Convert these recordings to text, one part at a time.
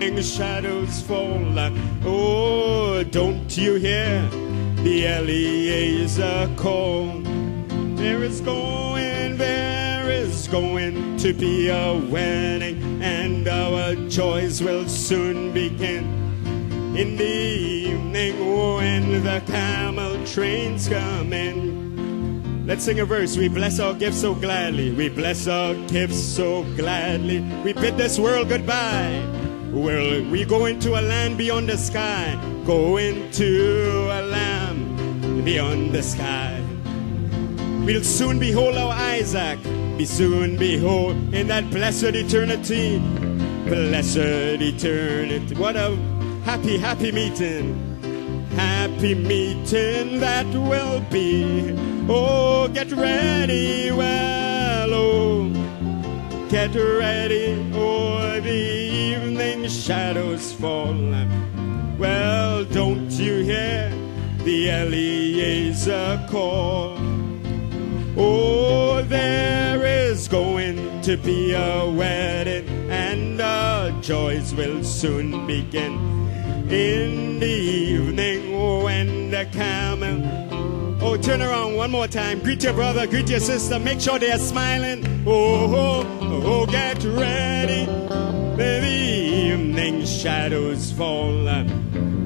Shadows fall. Oh, don't you hear the Eliezer call? There is going to be a wedding, and our joys will soon begin. In the evening when the camel trains come in. Let's sing a verse. We bless our gifts so gladly. We bless our gifts so gladly. We bid this world goodbye. We go into a land beyond the sky. Go into a land beyond the sky. We'll soon behold our Isaac. We soon behold in that blessed eternity. Blessed eternity. What a happy, happy meeting. Happy meeting that will be. Oh, get ready, well, oh, get ready, oh, the evening shadows fall. Well, don't you hear the Eliezer call? Oh, there is going to be a wedding, and our joys will soon begin. In the evening when the camel... Oh, turn around one more time. Greet your brother, greet your sister. Make sure they are smiling. Oh, oh, oh, get ready. The evening shadows fall.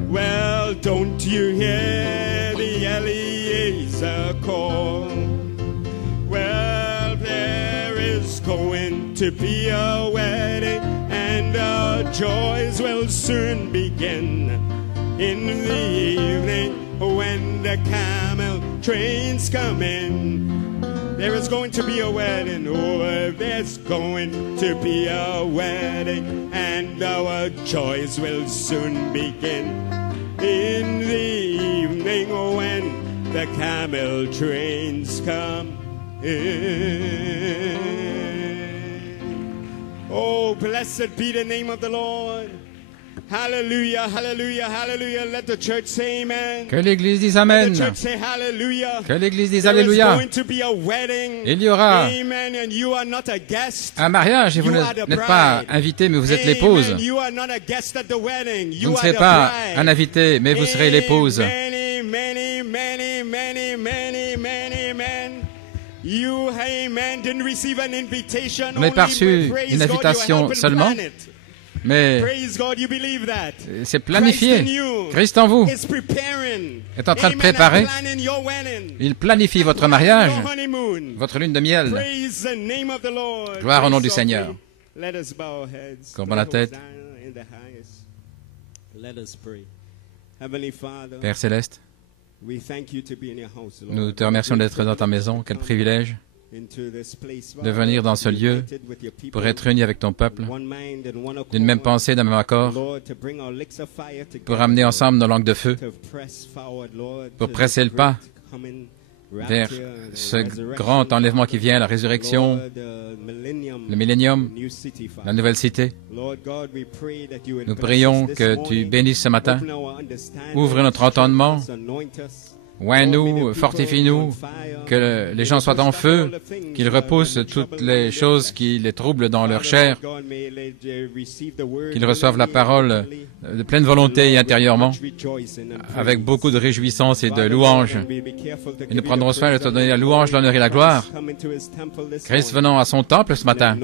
Well, don't you hear the Eliezer call? Well, there is going to be a wedding, and our joys will soon begin. In the evening when the camel trains come in, there is going to be a wedding. Oh, there's going to be a wedding, and our joys will soon begin. In the evening when the camel trains come in. Oh, blessed be the name of the Lord. Hallelujah, hallelujah, hallelujah. Let the church say amen. Que l'Église dise Amen. Let the church say hallelujah. Que l'Église dise There is Alléluia. going to be a wedding. Il y aura Amen. And you are not a guest. un mariage et vous n'êtes pas invité, mais vous êtes l'épouse. Amen. You are not a guest at the wedding. Vous You ne are serez the pas bride. un invité, mais vous serez l'épouse. Many, many, many, many, many, many, men. You, amen, didn't receive an invitation. Vous n'avez pas reçu une invitation seulement, mais c'est planifié. Christ en vous est en train de préparer. Il planifie votre mariage, votre lune de miel. Gloire au nom du Seigneur. Courbons la tête. Père Céleste, nous te remercions d'être dans ta maison. Quel privilège de venir dans ce lieu pour être unis avec ton peuple, d'une même pensée, d'un même accord, pour amener ensemble nos langues de feu, pour presser le pas vers ce grand enlèvement qui vient, la résurrection, le millénium, la nouvelle cité. Nous prions que tu bénisses ce matin, ouvre notre entendement, oins-nous, fortifie-nous, que les gens soient en feu, qu'ils repoussent toutes les choses qui les troublent dans leur chair, qu'ils reçoivent la parole de pleine volonté et intérieurement, avec beaucoup de réjouissance et de louange. Et nous prendrons soin de te donner la louange, l'honneur et la gloire. Christ venant à son temple ce matin.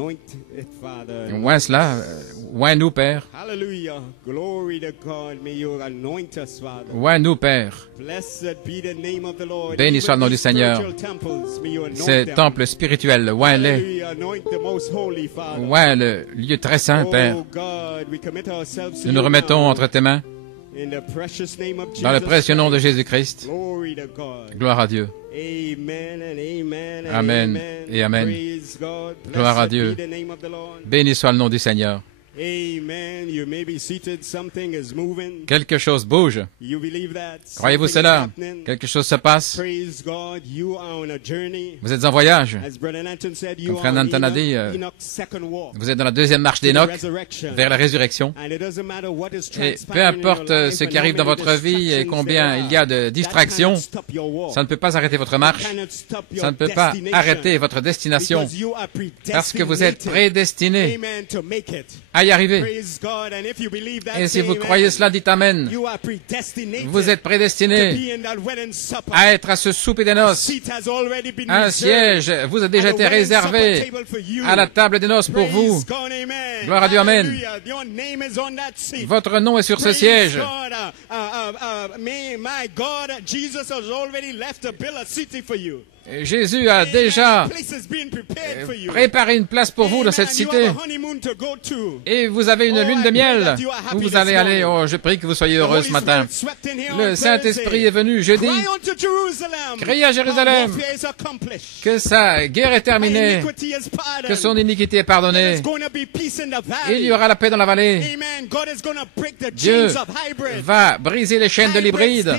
Oins cela, oins-nous, Père. Oins-nous, Père. Béni soit le nom du Seigneur. Ces temples spirituels, oins-les. Oins le lieu très saint, Père. Nous nous remettons entre tes mains. Dans le précieux nom de Jésus-Christ. Gloire à Dieu. Amen et Amen. Gloire à Dieu. Béni soit le nom du Seigneur. Quelque chose bouge. Croyez-vous cela? Quelque chose se passe. Vous êtes en voyage. Comme Frère Nanton a dit, vous êtes dans la deuxième marche d'Enoch vers la résurrection. Et peu importe ce qui arrive dans votre vie et combien il y a de distractions, ça ne peut pas arrêter votre marche. Ça ne peut pas arrêter votre destination parce que vous êtes prédestinés à y arriver. Et si vous croyez cela, dites Amen. Vous êtes prédestinés à être à ce souper des noces. Un siège vous a déjà été réservé à la table des noces pour vous. Gloire à Dieu, Amen. Votre nom est sur ce siège. Jésus a déjà préparé une place pour vous dans cette cité. Et vous avez une lune de miel où vous allez aller. Oh, je prie que vous soyez heureux ce matin. Le Saint-Esprit est venu jeudi. Criez à Jérusalem que sa guerre est terminée, que son iniquité est pardonnée. Il y aura la paix dans la vallée. Dieu va briser les chaînes de l'hybride.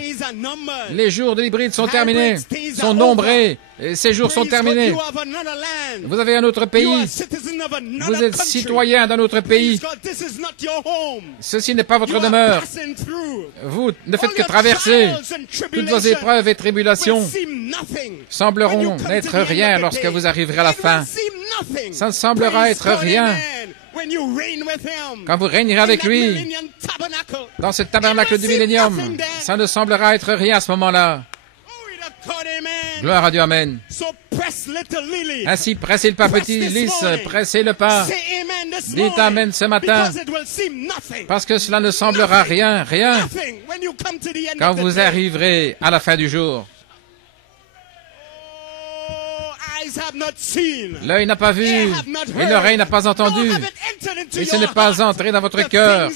Les jours de l'hybride sont terminés, sont nombreux. Et ces jours sont terminés. Vous avez un autre pays. Vous êtes citoyen d'un autre pays. Ceci n'est pas votre demeure. Vous ne faites que traverser. Toutes vos épreuves et tribulations sembleront n'être rien lorsque vous arriverez à la fin. Ça ne semblera être rien quand vous régnerez avec lui dans ce tabernacle du millénium. Ça ne semblera être rien à ce moment-là. Gloire à Dieu, Amen. Ainsi, pressez le pas petit lys, pressez le pas. Dites Amen ce matin, parce que cela ne semblera rien, rien, quand vous arriverez à la fin du jour. L'œil n'a pas vu, et l'oreille n'a pas entendu, et ce n'est pas entré dans votre cœur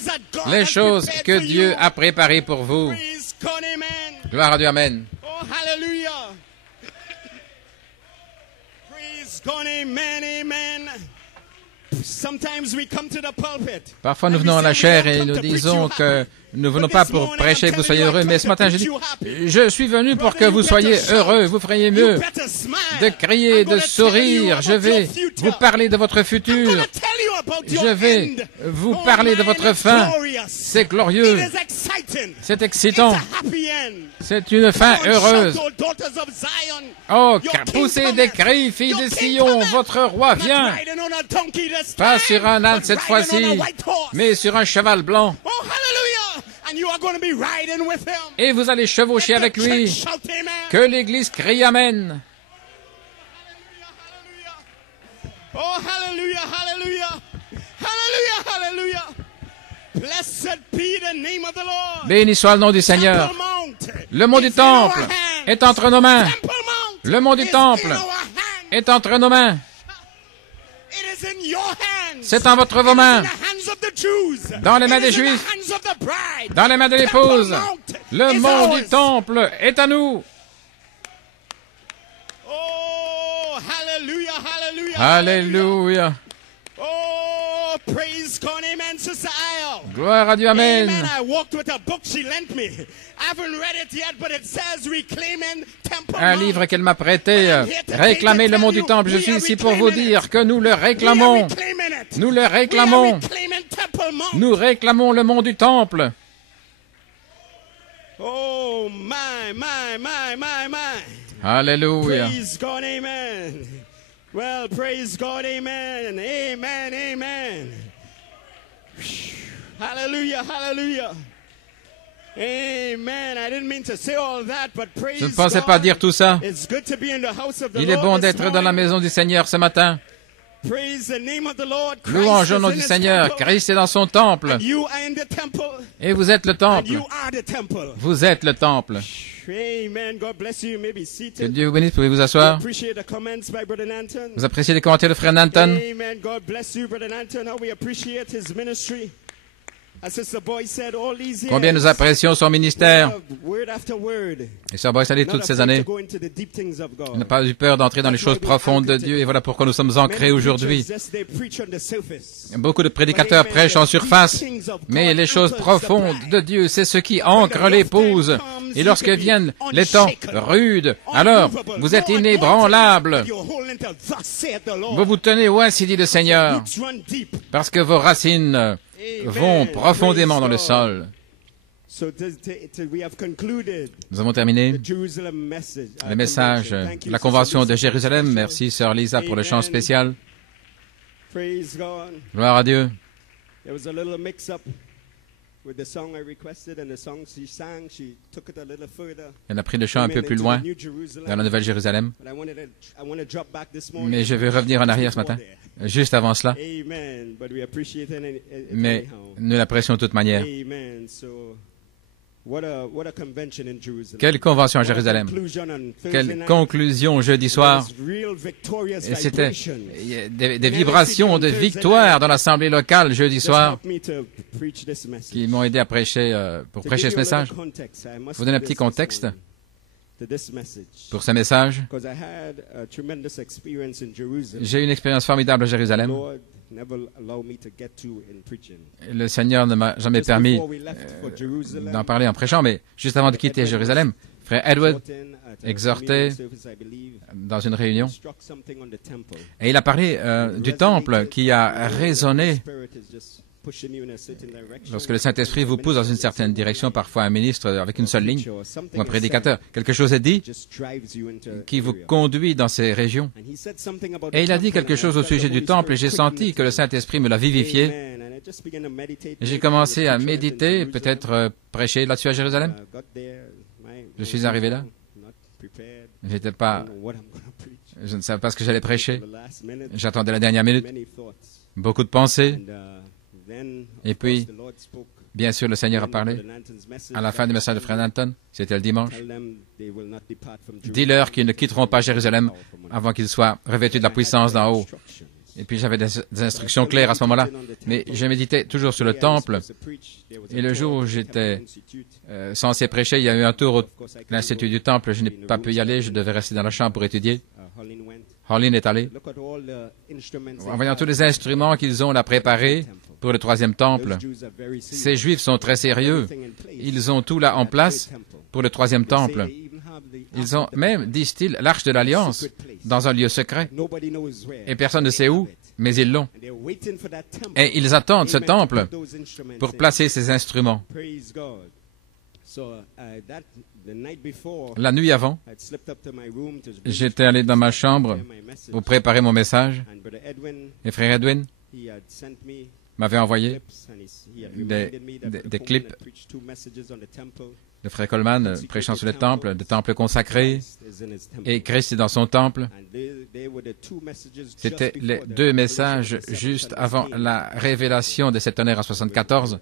les choses que Dieu a préparées pour vous. Gloire à Dieu, Amen. Oh, hallelujah. Praise God, amen, amen. Sometimes we come to the pulpit. Parfois, nous venons à la chair et nous disons que nous ne venons pas pour prêcher que vous soyez heureux, mais ce matin, je dis, je suis venu pour que vous soyez heureux. Vous feriez mieux de crier, de sourire. Je vais vous parler de votre futur. Je vais vous parler de votre fin. C'est glorieux. C'est excitant. C'est une fin heureuse. Oh, poussez des cris, filles de Sion, votre roi vient. Pas sur un âne cette fois-ci, mais sur un cheval blanc. Et vous allez chevaucher avec lui. Que l'Église crie Amen. Oh, hallelujah, hallelujah. Hallelujah, hallelujah. Blessed be the name of the Lord. Béni soit le nom du Seigneur. Le mont du temple est entre nos mains. Le mont du temple est entre nos mains. C'est en vos mains, dans les mains des Juifs, dans les mains de l'épouse. Le mont du temple est à nous. Oh, hallelujah, hallelujah. Alléluia. Oh, praise God, amen, Sister Isle. Gloire à Dieu, Amen. Amen. I walked with a book she lent me. I haven't read it yet, but it says reclaiming Temple Un Mount. livre qu'elle m'a prêté, Réclamer le mont du temple. Je suis ici pour vous dire que nous le réclamons. Nous le réclamons. Nous réclamons le mont du temple. Oh, my, my, my, my, my. Alléluia. Praise God, amen. Well, praise God, amen. Amen, amen. Hallelujah, hallelujah. Amen. I didn't mean to say all that, but praise Je ne pensais pas dire tout ça. It's good to be in the house of the Il est Lord bon this d'être dans la morning. maison du Seigneur ce matin. Praise the name of the Lord. Christ Louange au is nom in du his Seigneur. temple, Christ est dans son temple. and you are in the temple, Et vous êtes le and temple. you are the temple. Vous êtes le temple. Amen. God bless you. You may be Que seated. Dieu vous bénisse. Pouvez vous We asseoir. appreciate the comments by Brother Nanton. Vous appréciez les commentaires de frère Nanton? Amen. God bless you, Brother Nanton. How we appreciate his ministry. As Sister Boy said, all these years, Combien nous apprécions son ministère. word after word. Et Sœur Boyce a dit toutes ces années. Not afraid to go into the deep things of God. On n'a pas eu peur d'entrer dans les choses profondes de Dieu. Et voilà pourquoi nous sommes ancrés aujourd'hui. They preach on the surface. Beaucoup de prédicateurs prêchent en surface. Mais les choses profondes de Dieu, c'est ce qui ancre l'épouse. Et lorsque viennent les temps rudes, alors vous êtes inébranlables. Vous vous tenez où ainsi dit le Seigneur, parce que vos racines vont profondément dans le sol. Nous avons terminé le message de la Convention de Jérusalem. Merci, Sœur Lisa, pour le chant spécial. Gloire à Dieu. There was a little mix-up with the song I requested and the song she sang. She took it a little further. Elle a pris le chant un peu plus loin, dans la Nouvelle Jérusalem. Mais je vais revenir en arrière ce matin, juste avant cela. Mais nous l'apprécions de toute manière. Quelle convention à Jérusalem. Quelle conclusion jeudi soir. Et c'était des vibrations de victoire dans l'assemblée locale jeudi soir qui m'ont aidé à prêcher, pour prêcher ce message. Je vous donne un petit contexte pour ce message. J'ai eu une expérience formidable à Jérusalem. Le Seigneur ne m'a jamais permis d'en parler en prêchant, mais juste avant de quitter Jérusalem, frère Edward exhortait dans une réunion et il a parlé du temple qui a résonné. Lorsque le Saint-Esprit vous pousse dans une certaine direction, parfois un ministre avec une seule ligne, ou un prédicateur, quelque chose est dit qui vous conduit dans ces régions. Et il a dit quelque chose au sujet du temple et j'ai senti que le Saint-Esprit me l'a vivifié. J'ai commencé à méditer, peut-être prêcher là-dessus à Jérusalem. Je suis arrivé là. Je ne savais pas ce que j'allais prêcher. J'attendais la dernière minute. Beaucoup de pensées. Et puis, bien sûr, le Seigneur a parlé à la fin du message de Frère Nanton, c'était le dimanche. Dis-leur qu'ils ne quitteront pas Jérusalem avant qu'ils soient revêtus de la puissance d'en haut. Et puis j'avais des instructions claires à ce moment-là. Mais je méditais toujours sur le temple. Et le jour où j'étais censé prêcher, il y a eu un tour à l'Institut du Temple. Je n'ai pas pu y aller, je devais rester dans la chambre pour étudier. Harleen est allé. En voyant tous les instruments qu'ils ont là préparés pour le troisième temple, ces Juifs sont très sérieux. Ils ont tout là en place pour le troisième temple. Ils ont même, disent-ils, l'Arche de l'Alliance dans un lieu secret. Et personne ne sait où, mais ils l'ont. Et ils attendent ce temple pour placer ces instruments. La nuit avant, j'étais allé dans ma chambre pour préparer mon message. Et frère Edwin m'avait envoyé des clips de frère Coleman prêchant sur le temple consacré, et Christ est dans son temple. C'était les deux messages juste avant la révélation des sept tonnerres en 74.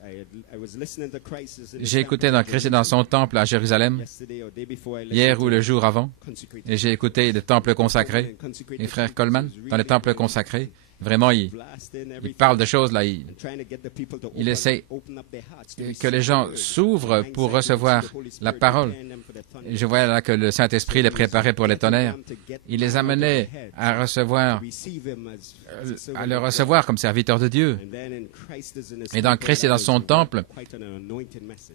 J'ai écouté dans Christ est dans son temple à Jérusalem, hier ou le jour avant, et j'ai écouté le temple consacré. Et frère Coleman, dans le temple consacré, vraiment, il parle de choses là, il essaie que les gens s'ouvrent pour recevoir la parole. Et je voyais là que le Saint-Esprit les préparait pour les tonnerres. Il les amenait à le recevoir comme serviteur de Dieu. Et dans Christ et dans son temple,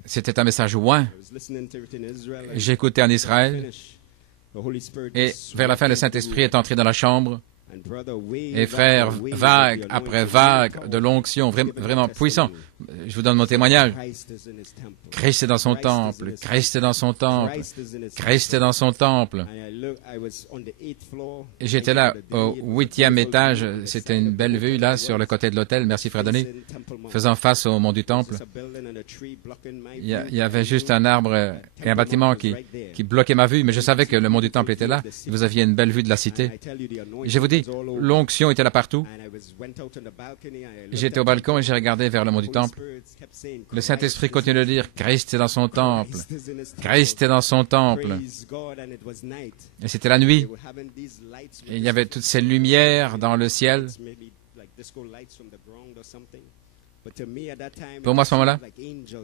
c'était un message loin. J'écoutais en Israël, et vers la fin, le Saint-Esprit est entré dans la chambre. Et frère, vague après vague de l'onction, vraiment puissant. Je vous donne mon témoignage. Christ est dans son temple, Christ est dans son temple, Christ est dans son temple. Et j'étais là au 8e étage, c'était une belle vue là sur le côté de l'hôtel, merci frère Denis, faisant face au mont du temple. Il y avait juste un arbre et un bâtiment qui bloquaient ma vue, mais je savais que le mont du temple était là. Vous aviez une belle vue de la cité. Et je vous dis, l'onction était là partout. J'étais au balcon et j'ai regardé vers le mont du temple. Le Saint-Esprit continue de dire, Christ est dans son temple. Christ est dans son temple. Et c'était la nuit. Et il y avait toutes ces lumières dans le ciel. Pour moi, à ce moment-là,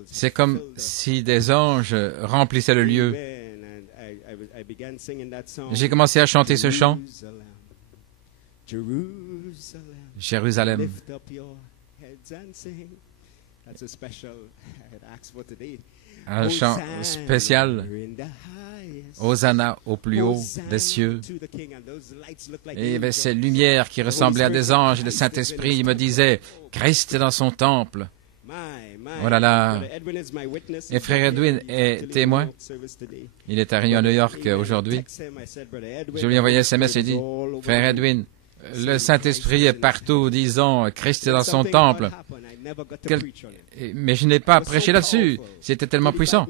c'est comme si des anges remplissaient le lieu. J'ai commencé à chanter ce chant. Jérusalem. Un chant spécial. Hosanna au plus haut des cieux. Et il y avait ces lumières qui ressemblaient à des anges. Et le Saint-Esprit me disait, Christ est dans son temple. Oh là là. Et frère Edwin est témoin. Il est à Réunion à New York aujourd'hui. Je lui ai envoyé un SMS et dit, frère Edwin, le Saint-Esprit est partout, disons, Christ est dans son temple. Mais je n'ai pas prêché là-dessus. C'était tellement puissant.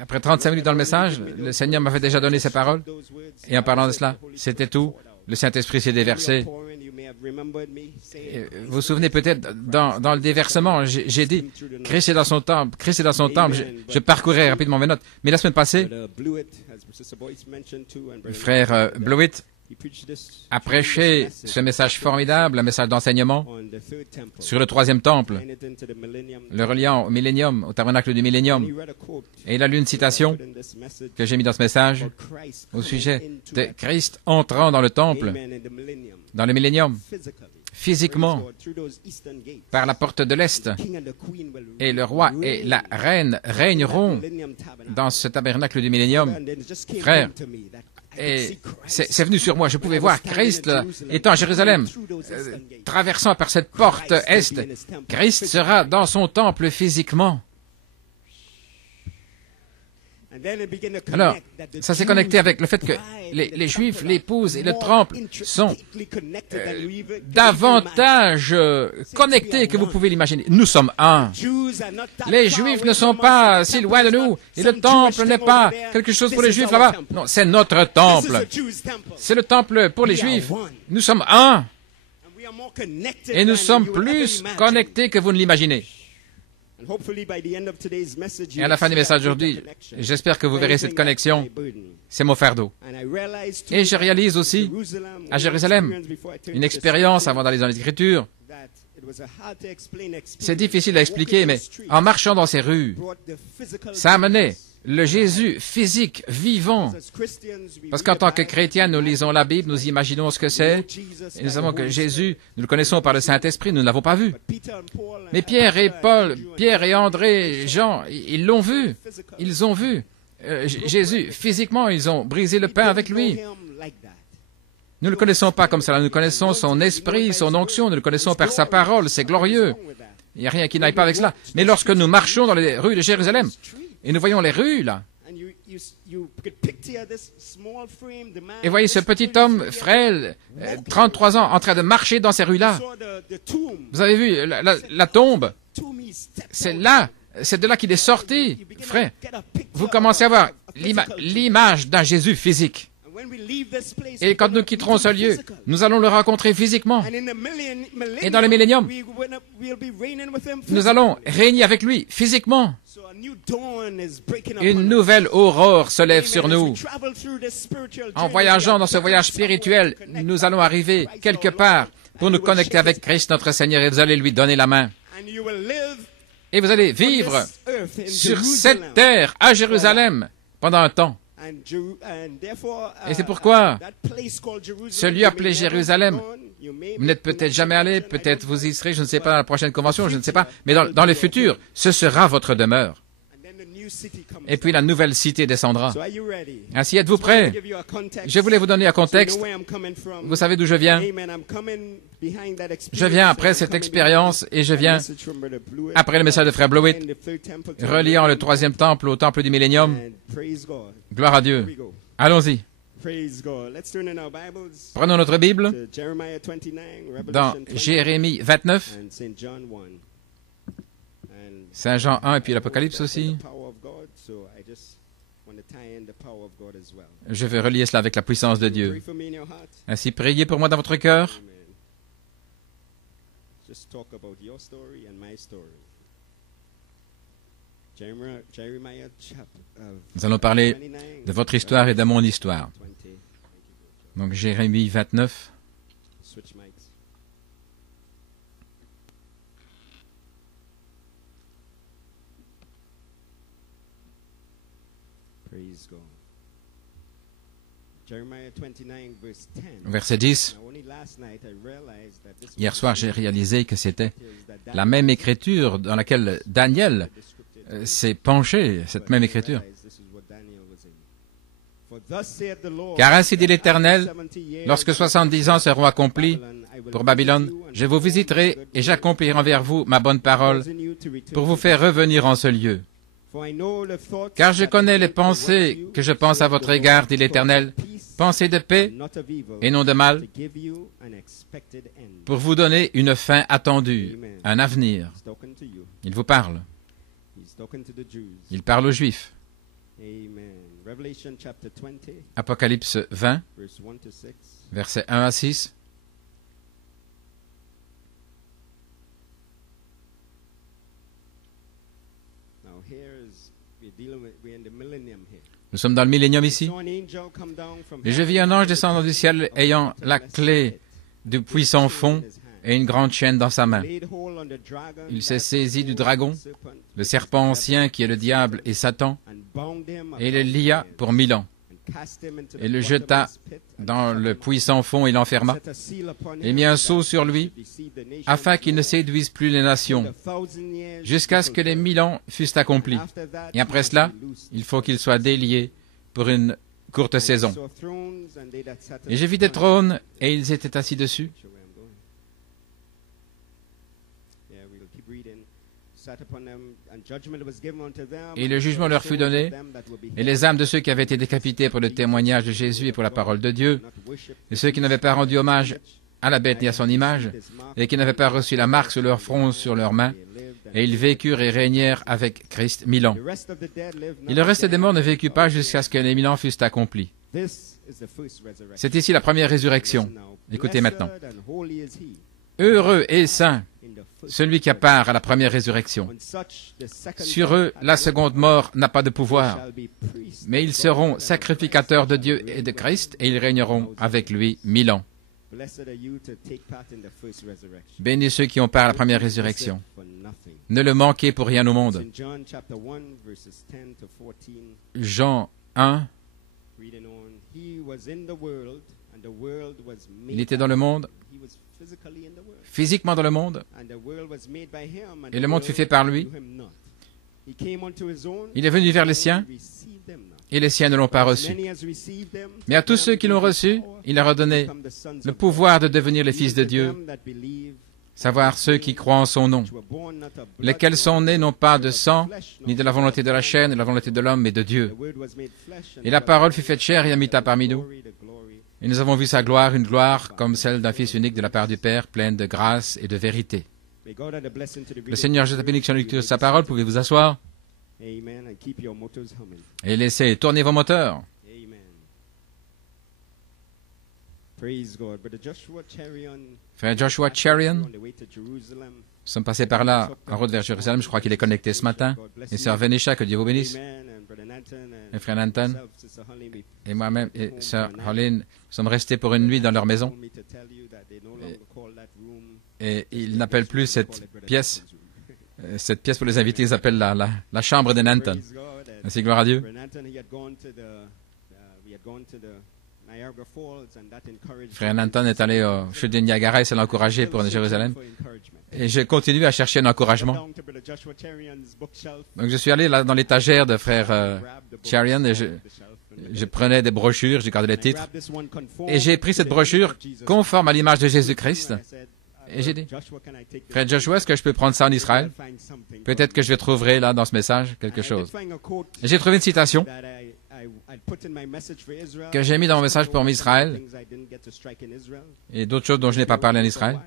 Après 35 minutes dans le message, le Seigneur m'avait déjà donné ces paroles. Et en parlant de cela, c'était tout. Le Saint-Esprit s'est déversé. Vous vous souvenez peut-être, dans le déversement, j'ai dit, Christ est dans son temple, Christ est dans son temple. Je parcourais rapidement mes notes. Mais la semaine passée, le frère Blewett a prêché ce message formidable, un message d'enseignement sur le troisième temple, le reliant au millénium, au tabernacle du millénium. Et il a lu une citation que j'ai mis dans ce message au sujet de Christ entrant dans le temple, dans le millénium, physiquement, par la porte de l'Est. Et le roi et la reine régneront dans ce tabernacle du millénium. Frère, et c'est venu sur moi. Je pouvais voir Christ étant à Jérusalem, traversant par cette porte est. Christ sera dans son temple physiquement. Alors, ça s'est connecté avec le fait que les Juifs, l'épouse et le temple sont davantage connectés que vous pouvez l'imaginer. Nous sommes un. Les Juifs ne sont pas si loin de nous, et le temple n'est pas quelque chose pour les Juifs là-bas. Non, c'est notre temple. C'est le temple pour les Juifs. Nous sommes un. Et nous sommes plus connectés que vous ne l'imaginez. Et à la fin du message d'aujourd'hui, j'espère que vous verrez cette connexion. C'est mon fardeau. Et je réalise aussi, à Jérusalem, une expérience avant d'aller dans les Écritures. C'est difficile à expliquer, mais en marchant dans ces rues, ça amenait le Jésus physique, vivant. Parce qu'en tant que chrétiens, nous lisons la Bible, nous imaginons ce que c'est, et nous savons que Jésus, nous le connaissons par le Saint-Esprit, nous ne l'avons pas vu. Mais Pierre et Paul, Pierre et André, Jean, ils l'ont vu. Ils ont vu Jésus physiquement, ils ont brisé le pain avec lui. Nous ne le connaissons pas comme cela, nous connaissons son esprit, son onction, nous le connaissons par sa parole, c'est glorieux. Il n'y a rien qui n'aille pas avec cela. Mais lorsque nous marchons dans les rues de Jérusalem, et nous voyons les rues, là. Et voyez ce petit homme frêle, 33 ans, en train de marcher dans ces rues-là. Vous avez vu la tombe? C'est là, c'est de là qu'il est sorti, frère. Vous commencez à voir l'image d'un Jésus physique. Et quand nous quitterons ce lieu, nous allons le rencontrer physiquement. Et dans le millénium, nous allons régner avec lui physiquement. Une nouvelle aurore se lève sur nous. En voyageant dans ce voyage spirituel, nous allons arriver quelque part pour nous connecter avec Christ notre Seigneur et vous allez lui donner la main. Et vous allez vivre sur cette terre à Jérusalem pendant un temps. Et c'est pourquoi ce lieu appelé Jérusalem, vous n'êtes peut-être jamais allé, peut-être vous y serez, je ne sais pas, dans la prochaine convention, je ne sais pas, mais dans le futur, ce sera votre demeure. Et puis la nouvelle cité descendra. Ainsi, êtes-vous prêts? Je voulais vous donner un contexte. Vous savez d'où je viens? Je viens après cette expérience et je viens après le message de Frère Blewett, reliant le troisième temple au temple du millénium. Gloire à Dieu. Allons-y. Prenons notre Bible dans Jérémie 29, Saint Jean 1 et puis l'Apocalypse aussi. Je vais relier cela avec la puissance de Dieu. Ainsi, priez pour moi dans votre cœur. Nous allons parler de votre histoire et de mon histoire. Donc, Jérémie 29. Verset 10. Hier soir, j'ai réalisé que c'était la même écriture dans laquelle Daniel s'est penché, cette même écriture. Car ainsi dit l'Éternel, lorsque 70 ans seront accomplis pour Babylone, je vous visiterai et j'accomplirai envers vous ma bonne parole pour vous faire revenir en ce lieu. Car je connais les pensées que je pense à votre égard, dit l'Éternel, pensées de paix et non de mal, pour vous donner une fin attendue, un avenir. Il vous parle. Il parle aux Juifs. Apocalypse 20, versets 1 à 6. Nous sommes dans le millénium ici. Et je vis un ange descendant du ciel ayant la clé du puissant fond et une grande chaîne dans sa main. Il s'est saisi du dragon, le serpent ancien qui est le diable et Satan, et le lia pour 1000 ans, et le jeta dans le puissant fond et l'enferma, et mit un sceau sur lui, afin qu'il ne séduise plus les nations, jusqu'à ce que les 1000 ans fussent accomplis. Et après cela, il faut qu'il soit délié pour une courte saison. Et j'ai vu des trônes, et ils étaient assis dessus. Et le jugement leur fut donné, et les âmes de ceux qui avaient été décapités pour le témoignage de Jésus et pour la parole de Dieu, et ceux qui n'avaient pas rendu hommage à la bête ni à son image, et qui n'avaient pas reçu la marque sur leur front ou sur leurs mains, et ils vécurent et régnèrent avec Christ 1000 ans. Et le reste des morts ne vécut pas jusqu'à ce que les 1000 ans fussent accomplis. C'est ici la première résurrection. Écoutez maintenant. Heureux et saint celui qui a part à la première résurrection. Sur eux, la seconde mort n'a pas de pouvoir, mais ils seront sacrificateurs de Dieu et de Christ, et ils régneront avec lui 1000 ans. Bénis ceux qui ont part à la première résurrection. Ne le manquez pour rien au monde. Jean 1, il était dans le monde, physiquement dans le monde, et le monde fut fait par lui. Il est venu vers les siens, et les siens ne l'ont pas reçu. Mais à tous ceux qui l'ont reçu, il leur a donné le pouvoir de devenir les fils de Dieu, savoir ceux qui croient en son nom, lesquels sont nés non pas de sang, ni de la volonté de la chair, ni de la volonté de l'homme, mais de Dieu. Et la parole fut faite chair et habita parmi nous. Et nous avons vu sa gloire, une gloire comme celle d'un Fils unique de la part du Père, pleine de grâce et de vérité. Le Seigneur, je t'appelle sur la lecture de sa parole, pouvez vous asseoir et laissez tourner vos moteurs. Frère Joshua Cherion, nous sommes passés par là en route vers Jérusalem, je crois qu'il est connecté ce matin. Et sœur Venetia, que Dieu vous bénisse. Et frère Nanton, et moi-même, et sœur Holline, nous sommes restés pour une nuit dans leur maison. Et ils n'appellent plus cette pièce pour les invités, ils appellent la chambre de Nanton. Merci, gloire à Dieu. Frère Nanton est allé au chute de Niagara et ça l'a encouragé pour Jérusalem. Et j'ai continué à chercher un encouragement. Donc je suis allé là dans l'étagère de frère Cherion et je prenais des brochures, j'ai gardé les titres. Et j'ai pris cette brochure conforme à l'image de Jésus-Christ. Et j'ai dit, frère Joshua, est-ce que je peux prendre ça en Israël? Peut-être que je trouverai là dans ce message quelque chose. Et j'ai trouvé une citation que j'ai mis dans mon message pour Israël et d'autres choses dont je n'ai pas parlé en Israël.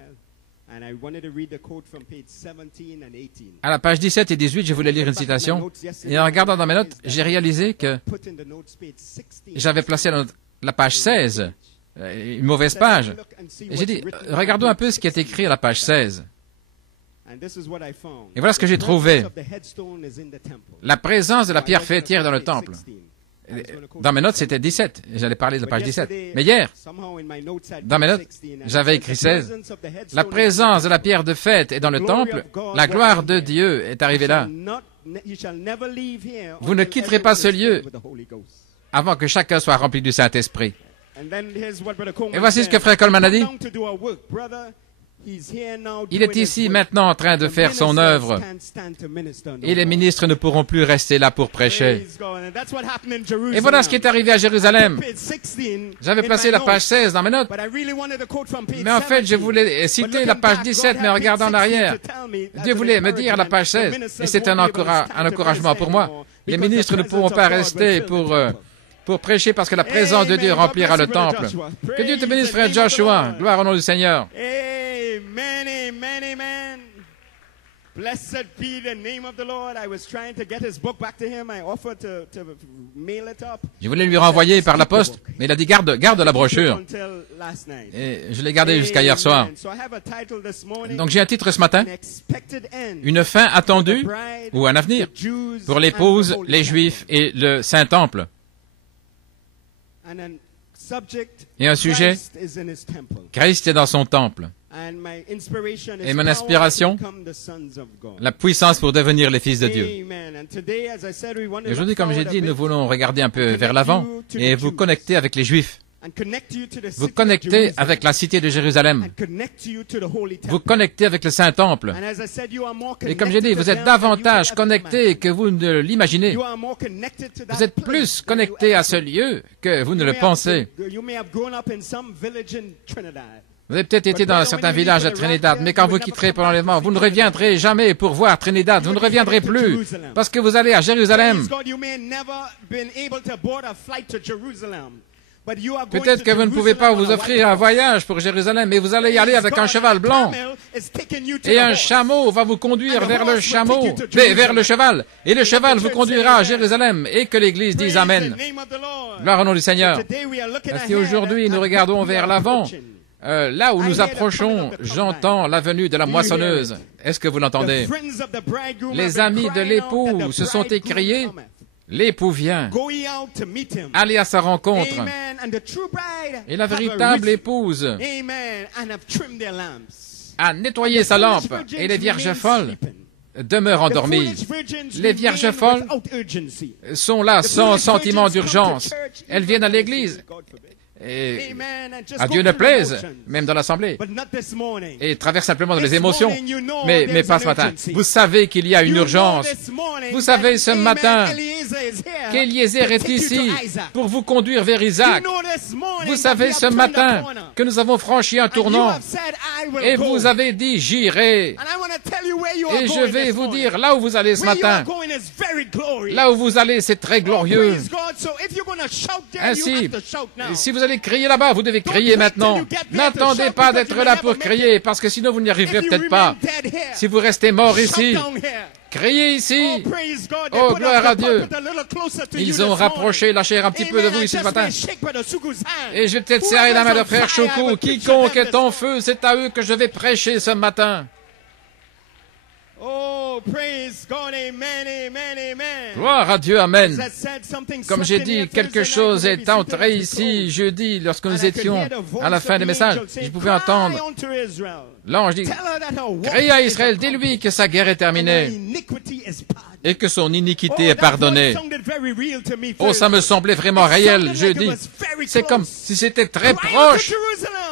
À la page 17 et 18, je voulais lire une citation et en regardant dans mes notes, j'ai réalisé que j'avais placé la page 16, une mauvaise page. Et j'ai dit, regardons un peu ce qui est écrit à la page 16. Et voilà ce que j'ai trouvé. La présence de la pierre fêtière est dans le temple. Dans mes notes, c'était 17. J'allais parler de la page 17. Mais hier, dans mes notes, j'avais écrit 16. La présence de la pierre de fête est dans le temple. La gloire de Dieu est arrivée là. Vous ne quitterez pas ce lieu avant que chacun soit rempli du Saint-Esprit. Et voici ce que Frère Coleman a dit. Il est ici maintenant en train de faire son œuvre et les ministres ne pourront plus rester là pour prêcher. Et voilà ce qui est arrivé à Jérusalem. J'avais placé la page 16 dans mes notes, mais en fait je voulais citer la page 17, mais en regardant en arrière, Dieu voulait me dire la page 16, et c'est un encouragement pour moi. Les ministres ne pourront pas rester pour pour prêcher parce que la présence de Dieu remplira le temple. Que Dieu te bénisse, frère Joshua. Gloire au nom du Seigneur. Amen, amen, amen. Blessed be the name of the Lord. I was trying to get his book back to him. I offered to mail it up. Je voulais lui renvoyer par la poste, mais il a dit garde la brochure. Et je l'ai gardée jusqu'à hier soir. Donc j'ai un titre ce matin, une fin attendue ou un avenir pour l'épouse, les Juifs et le Saint-Temple. Et un sujet, Christ est dans son temple. Et mon inspiration, la puissance pour devenir les fils de Dieu. Et aujourd'hui, comme j'ai dit, nous voulons regarder un peu vers l'avant et vous connecter avec les Juifs. Vous connecter avec la cité de Jérusalem. Vous connecter avec le Saint-Temple. Et comme j'ai dit, vous êtes davantage connectés que vous ne l'imaginez. Vous êtes plus connectés à ce lieu que vous ne le pensez. Vous avez peut-être été dans un certain village à Trinidad, mais quand vous quitterez pour l'enlèvement, vous ne reviendrez jamais pour voir Trinidad. Vous ne reviendrez plus parce que vous allez à Jérusalem. Peut-être que vous ne pouvez pas vous offrir un voyage pour Jérusalem, mais vous allez y aller avec un cheval blanc. Et un chameau va vous conduire vers le cheval. Et le cheval vous conduira à Jérusalem. Et que l'Église dise Amen. Gloire au nom du Seigneur. Parce qu'aujourd'hui, nous regardons vers l'avant. Là où nous approchons, j'entends la venue de la moissonneuse. Est-ce que vous l'entendez? Les amis de l'époux se sont écriés. L'époux vient. Allez à sa rencontre. Et la véritable épouse a nettoyé sa lampe. Et les vierges folles demeurent endormies. Les vierges folles sont là sans sentiment d'urgence. Elles viennent à l'église. Et à Dieu ne plaise, même dans l'assemblée, et traverse simplement les émotions, mais pas ce matin. Vous savez qu'il y a une urgence. Vous savez ce matin qu'Éliézer est ici pour vous conduire vers Isaac. Vous savez ce matin que nous avons franchi un tournant et vous avez dit j'irai. Et je vais vous dire là où vous allez ce matin. Là où vous allez, c'est très glorieux. Ainsi, si vous allez crier là-bas, vous devez crier maintenant. N'attendez pas d'être là pour crier, parce que sinon vous n'y arriverez peut-être pas. Si vous restez mort ici, criez ici. Oh, gloire à Dieu. Ils ont rapproché la chair un petit peu de vous ici ce matin. Et je vais peut-être serrer la main de frère Choukou. Quiconque est en feu, c'est à eux que je vais prêcher ce matin. Oh, praise God, amen, amen, amen. Gloire à Dieu, amen. Comme j'ai dit, quelque chose est entré ici jeudi lorsque nous étions à la fin des messages. Je pouvais entendre l'ange dit, crie à Israël, dis-lui que sa guerre est terminée et que son iniquité est pardonnée. Oh, ça me semblait vraiment réel jeudi. C'est comme si c'était très proche.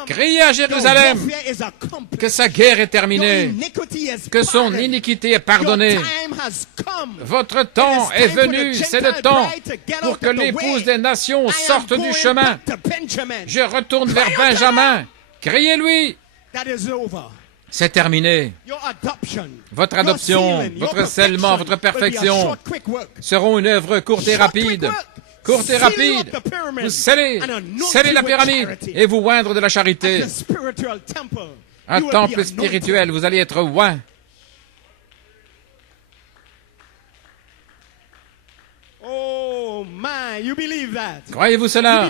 Criez à Jérusalem que sa guerre est terminée, que son iniquité est pardonnée. Votre temps est venu, c'est le temps pour que l'épouse des nations sorte du chemin. Je retourne vers Benjamin. Criez-lui. C'est terminé. Votre adoption, votre scellement, votre perfection seront une œuvre courte et rapide. Courte et rapide. Vous scellez la pyramide et vous oindre de la charité. Un temple spirituel, vous allez être oint. Croyez-vous cela?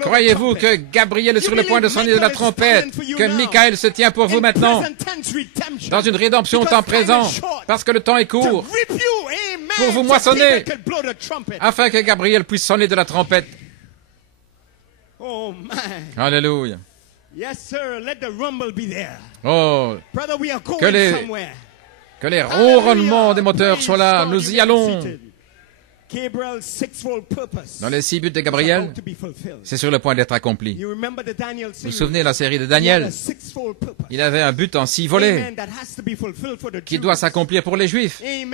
Croyez-vous que Gabriel est sur le point de sonner de la trompette, que Michael se tient pour vous maintenant, dans une rédemption au temps présent, parce que le temps est court, pour vous moissonner, afin que Gabriel puisse sonner de la trompette. Alléluia. Oh, que les ronronnements des moteurs soient là, nous y allons. Dans les 6 buts de Gabriel, c'est sur le point d'être accompli. Vous vous souvenez de la série de Daniel? Il avait un but en 6 volets qui doit s'accomplir pour les Juifs. Et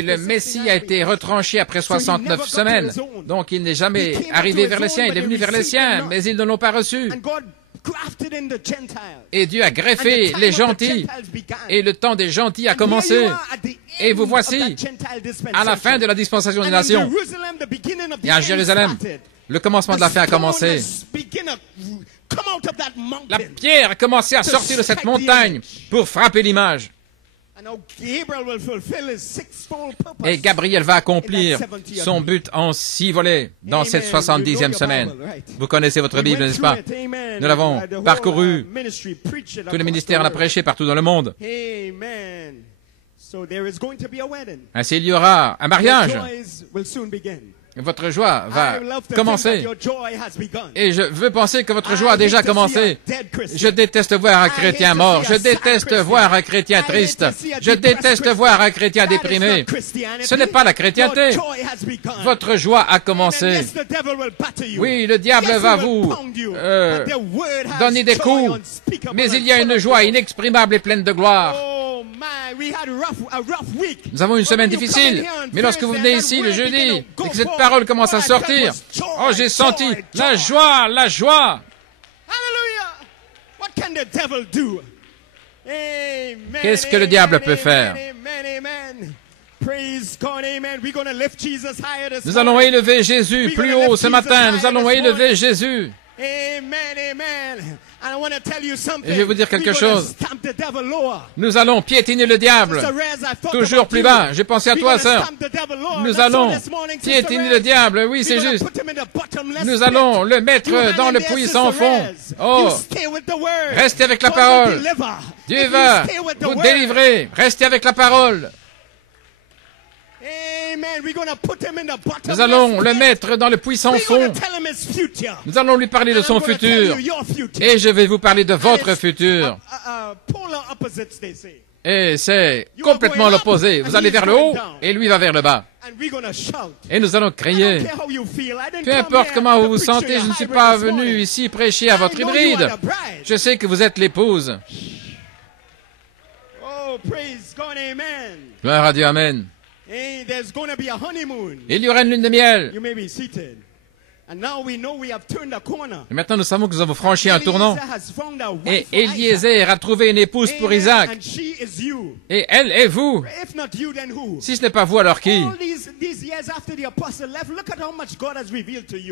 le Messie a été retranché après 69 semaines. Donc il n'est jamais arrivé vers les siens. Il est venu vers les siens, mais ils ne l'ont pas reçu. Et Dieu a greffé les gentils. Et le temps des gentils a commencé. Et vous voici à la fin de la dispensation des nations. Et à Jérusalem, le commencement de la fin a commencé. La pierre a commencé à sortir de cette montagne pour frapper l'image. Et Gabriel va accomplir son but en 6 volets dans cette 70e semaine. Vous connaissez votre Bible, n'est-ce pas? Nous l'avons parcouru. Tous les ministères l'ont prêché partout dans le monde. Ainsi, il y aura un mariage. Votre joie va commencer. Et je veux penser que votre joie a déjà commencé. Je déteste voir un chrétien mort. Je déteste voir un chrétien triste. Je déteste voir un chrétien déprimé. Ce n'est pas la chrétienté. Votre joie a commencé. Oui, le diable va vous donner des coups. Mais il y a une joie inexprimable et pleine de gloire. Nous avons une semaine difficile, mais lorsque vous venez ici le jeudi et que cette parole commence à sortir, oh, j'ai senti la joie, la joie. Qu'est-ce que le diable peut faire? Nous allons élever Jésus plus haut ce matin. Nous allons élever Jésus. Et je vais vous dire quelque chose. Nous allons piétiner le diable toujours plus bas. J'ai pensé à toi, sœur. Nous allons piétiner le diable. Oui, c'est juste. Nous allons le mettre dans le puits sans fond. Oh, restez avec la parole. Dieu va vous délivrer. Restez avec la parole. Nous allons le mettre dans le puits sans fond. Nous allons lui parler de son futur. Et je vais vous parler de votre futur. Et c'est complètement l'opposé. Vous allez vers le haut et lui va vers le bas. Et nous allons crier. Peu importe comment vous vous sentez, je ne suis pas venu ici prêcher à votre hybride. Je sais que vous êtes l'épouse. Gloire à Dieu, amen. Il y aura une lune de miel. Et maintenant, nous savons que nous avons franchi un tournant. Et Eliezer a trouvé une épouse pour Isaac. Et elle est vous. Si ce n'est pas vous, alors qui?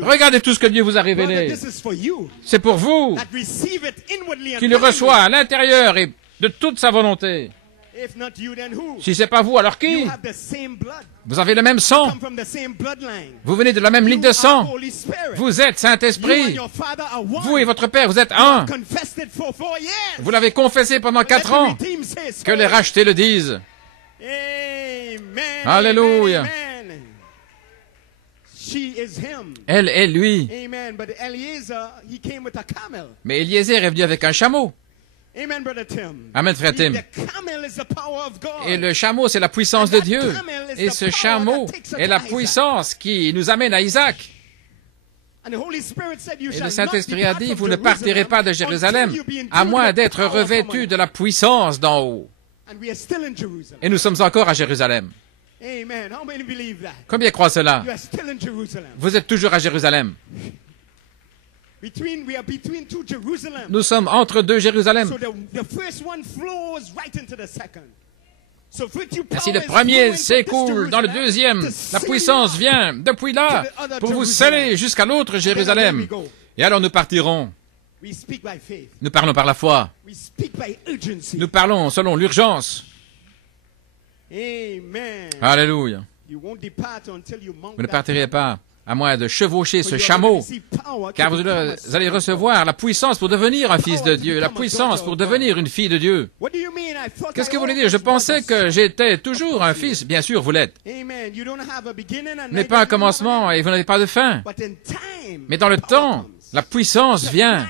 Regardez tout ce que Dieu vous a révélé. C'est pour vous qui le reçoit à l'intérieur et de toute sa volonté. Si ce n'est pas vous, alors qui? Vous avez le même sang. Vous venez de la même ligne de sang. Vous êtes Saint-Esprit. Vous et votre Père, vous êtes un. Vous l'avez confessé pendant 4 ans. Que les rachetés le disent. Alléluia. Elle est lui. Mais Eliezer est venu avec un chameau. Amen, frère Tim. Et le chameau, c'est la puissance de Dieu. Et ce chameau est la puissance qui nous amène à Isaac. Et le Saint-Esprit a dit, vous ne partirez pas de Jérusalem, à moins d'être revêtus de la puissance d'en haut. Et nous sommes encore à Jérusalem. Combien croient cela? Vous êtes toujours à Jérusalem. Nous sommes entre 2 Jérusalem. Ainsi, le premier s'écoule dans le deuxième. La puissance vient depuis là pour vous sceller jusqu'à l'autre Jérusalem. Et alors nous partirons. Nous parlons par la foi. Nous parlons selon l'urgence. Alléluia. Vous ne partirez pas à moins de chevaucher ce chameau, car vous allez recevoir la puissance pour devenir un fils de Dieu, la puissance pour devenir une fille de Dieu. Qu'est-ce que vous voulez dire? Je pensais que j'étais toujours un fils. Bien sûr, vous l'êtes. Vous n'avez pas un commencement et vous n'avez pas de fin. Mais dans le temps, la puissance vient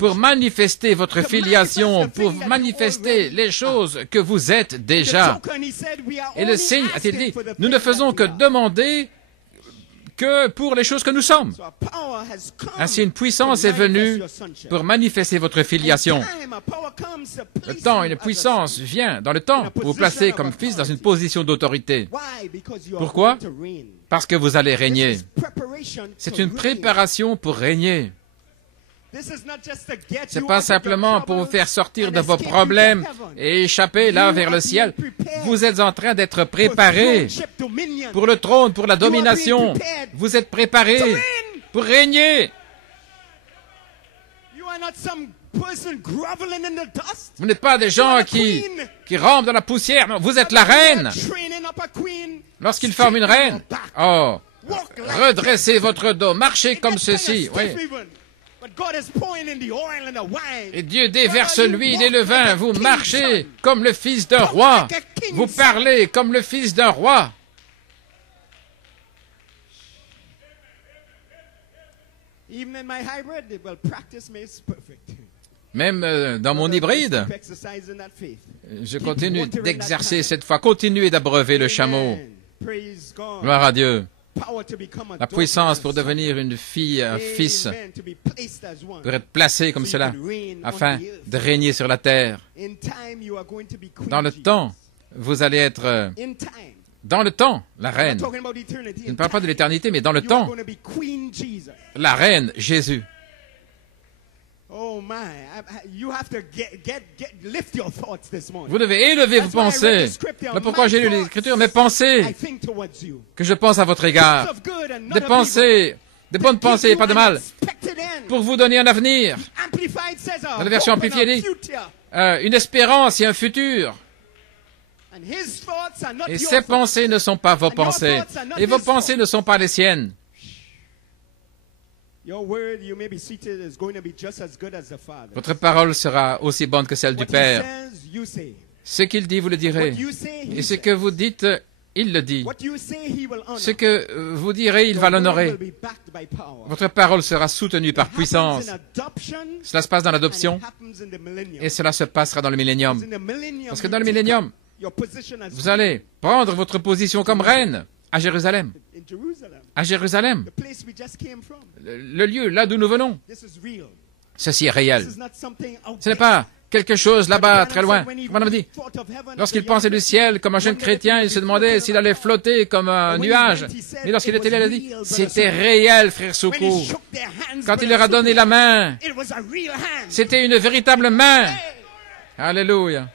pour manifester votre filiation, pour manifester les choses que vous êtes déjà. Et le signe, a-t-il dit, nous ne faisons que demander que pour les choses que nous sommes. Ainsi, une puissance est venue pour manifester votre filiation. Le temps et une puissance vient dans le temps pour vous placer comme fils dans une position d'autorité. Pourquoi? Parce que vous allez régner. C'est une préparation pour régner. Ce n'est pas simplement pour vous faire sortir de vos problèmes et échapper là vers le ciel. Vous êtes en train d'être préparés pour le trône, pour la domination. Vous êtes préparés pour régner. Vous n'êtes pas des gens qui rampent dans la poussière. Non, vous êtes la reine. Lorsqu'il forme une reine, oh, redressez votre dos, marchez comme ceci. Oui. Et Dieu déverse l'huile et le vin. Vous marchez comme le fils d'un roi. Vous parlez comme le fils d'un roi. Même dans mon hybride, je continue d'exercer cette foi. Continuez d'abreuver le chameau. Gloire à Dieu. La puissance pour devenir une fille, un fils, pour être placé comme cela, afin de régner sur la terre. Dans le temps, vous allez être... Dans le temps, la reine. Je ne parle pas de l'éternité, mais dans le temps, la reine Jésus. Vous devez élever vos pensées. Voilà pourquoi j'ai lu les Écritures. Mes pensées, que je pense à votre égard. Des pensées, des bonnes pensées, pas de mal, pour vous donner un avenir. Dans la version amplifiée, il dit une espérance et un futur. Et ces pensées ne sont pas vos pensées. Et vos pensées ne sont pas les siennes. Votre parole sera aussi bonne que celle du Père. Ce qu'il dit, vous le direz. Et ce que vous dites, il le dit. Ce que vous direz, il va l'honorer. Votre parole sera soutenue par puissance. Cela se passe dans l'adoption et cela se passera dans le millénium. Parce que dans le millénium, vous allez prendre votre position comme reine à Jérusalem. À Jérusalem. Le lieu là d'où nous venons. Ceci est réel. Ce n'est pas quelque chose là-bas, très loin. Madame dit, lorsqu'il pensait du ciel comme un jeune chrétien, il se demandait s'il allait flotter comme un nuage. Et lorsqu'il était là, il a dit, c'était réel, frère Soukou. Quand il leur a donné la main, c'était une véritable main. Alléluia.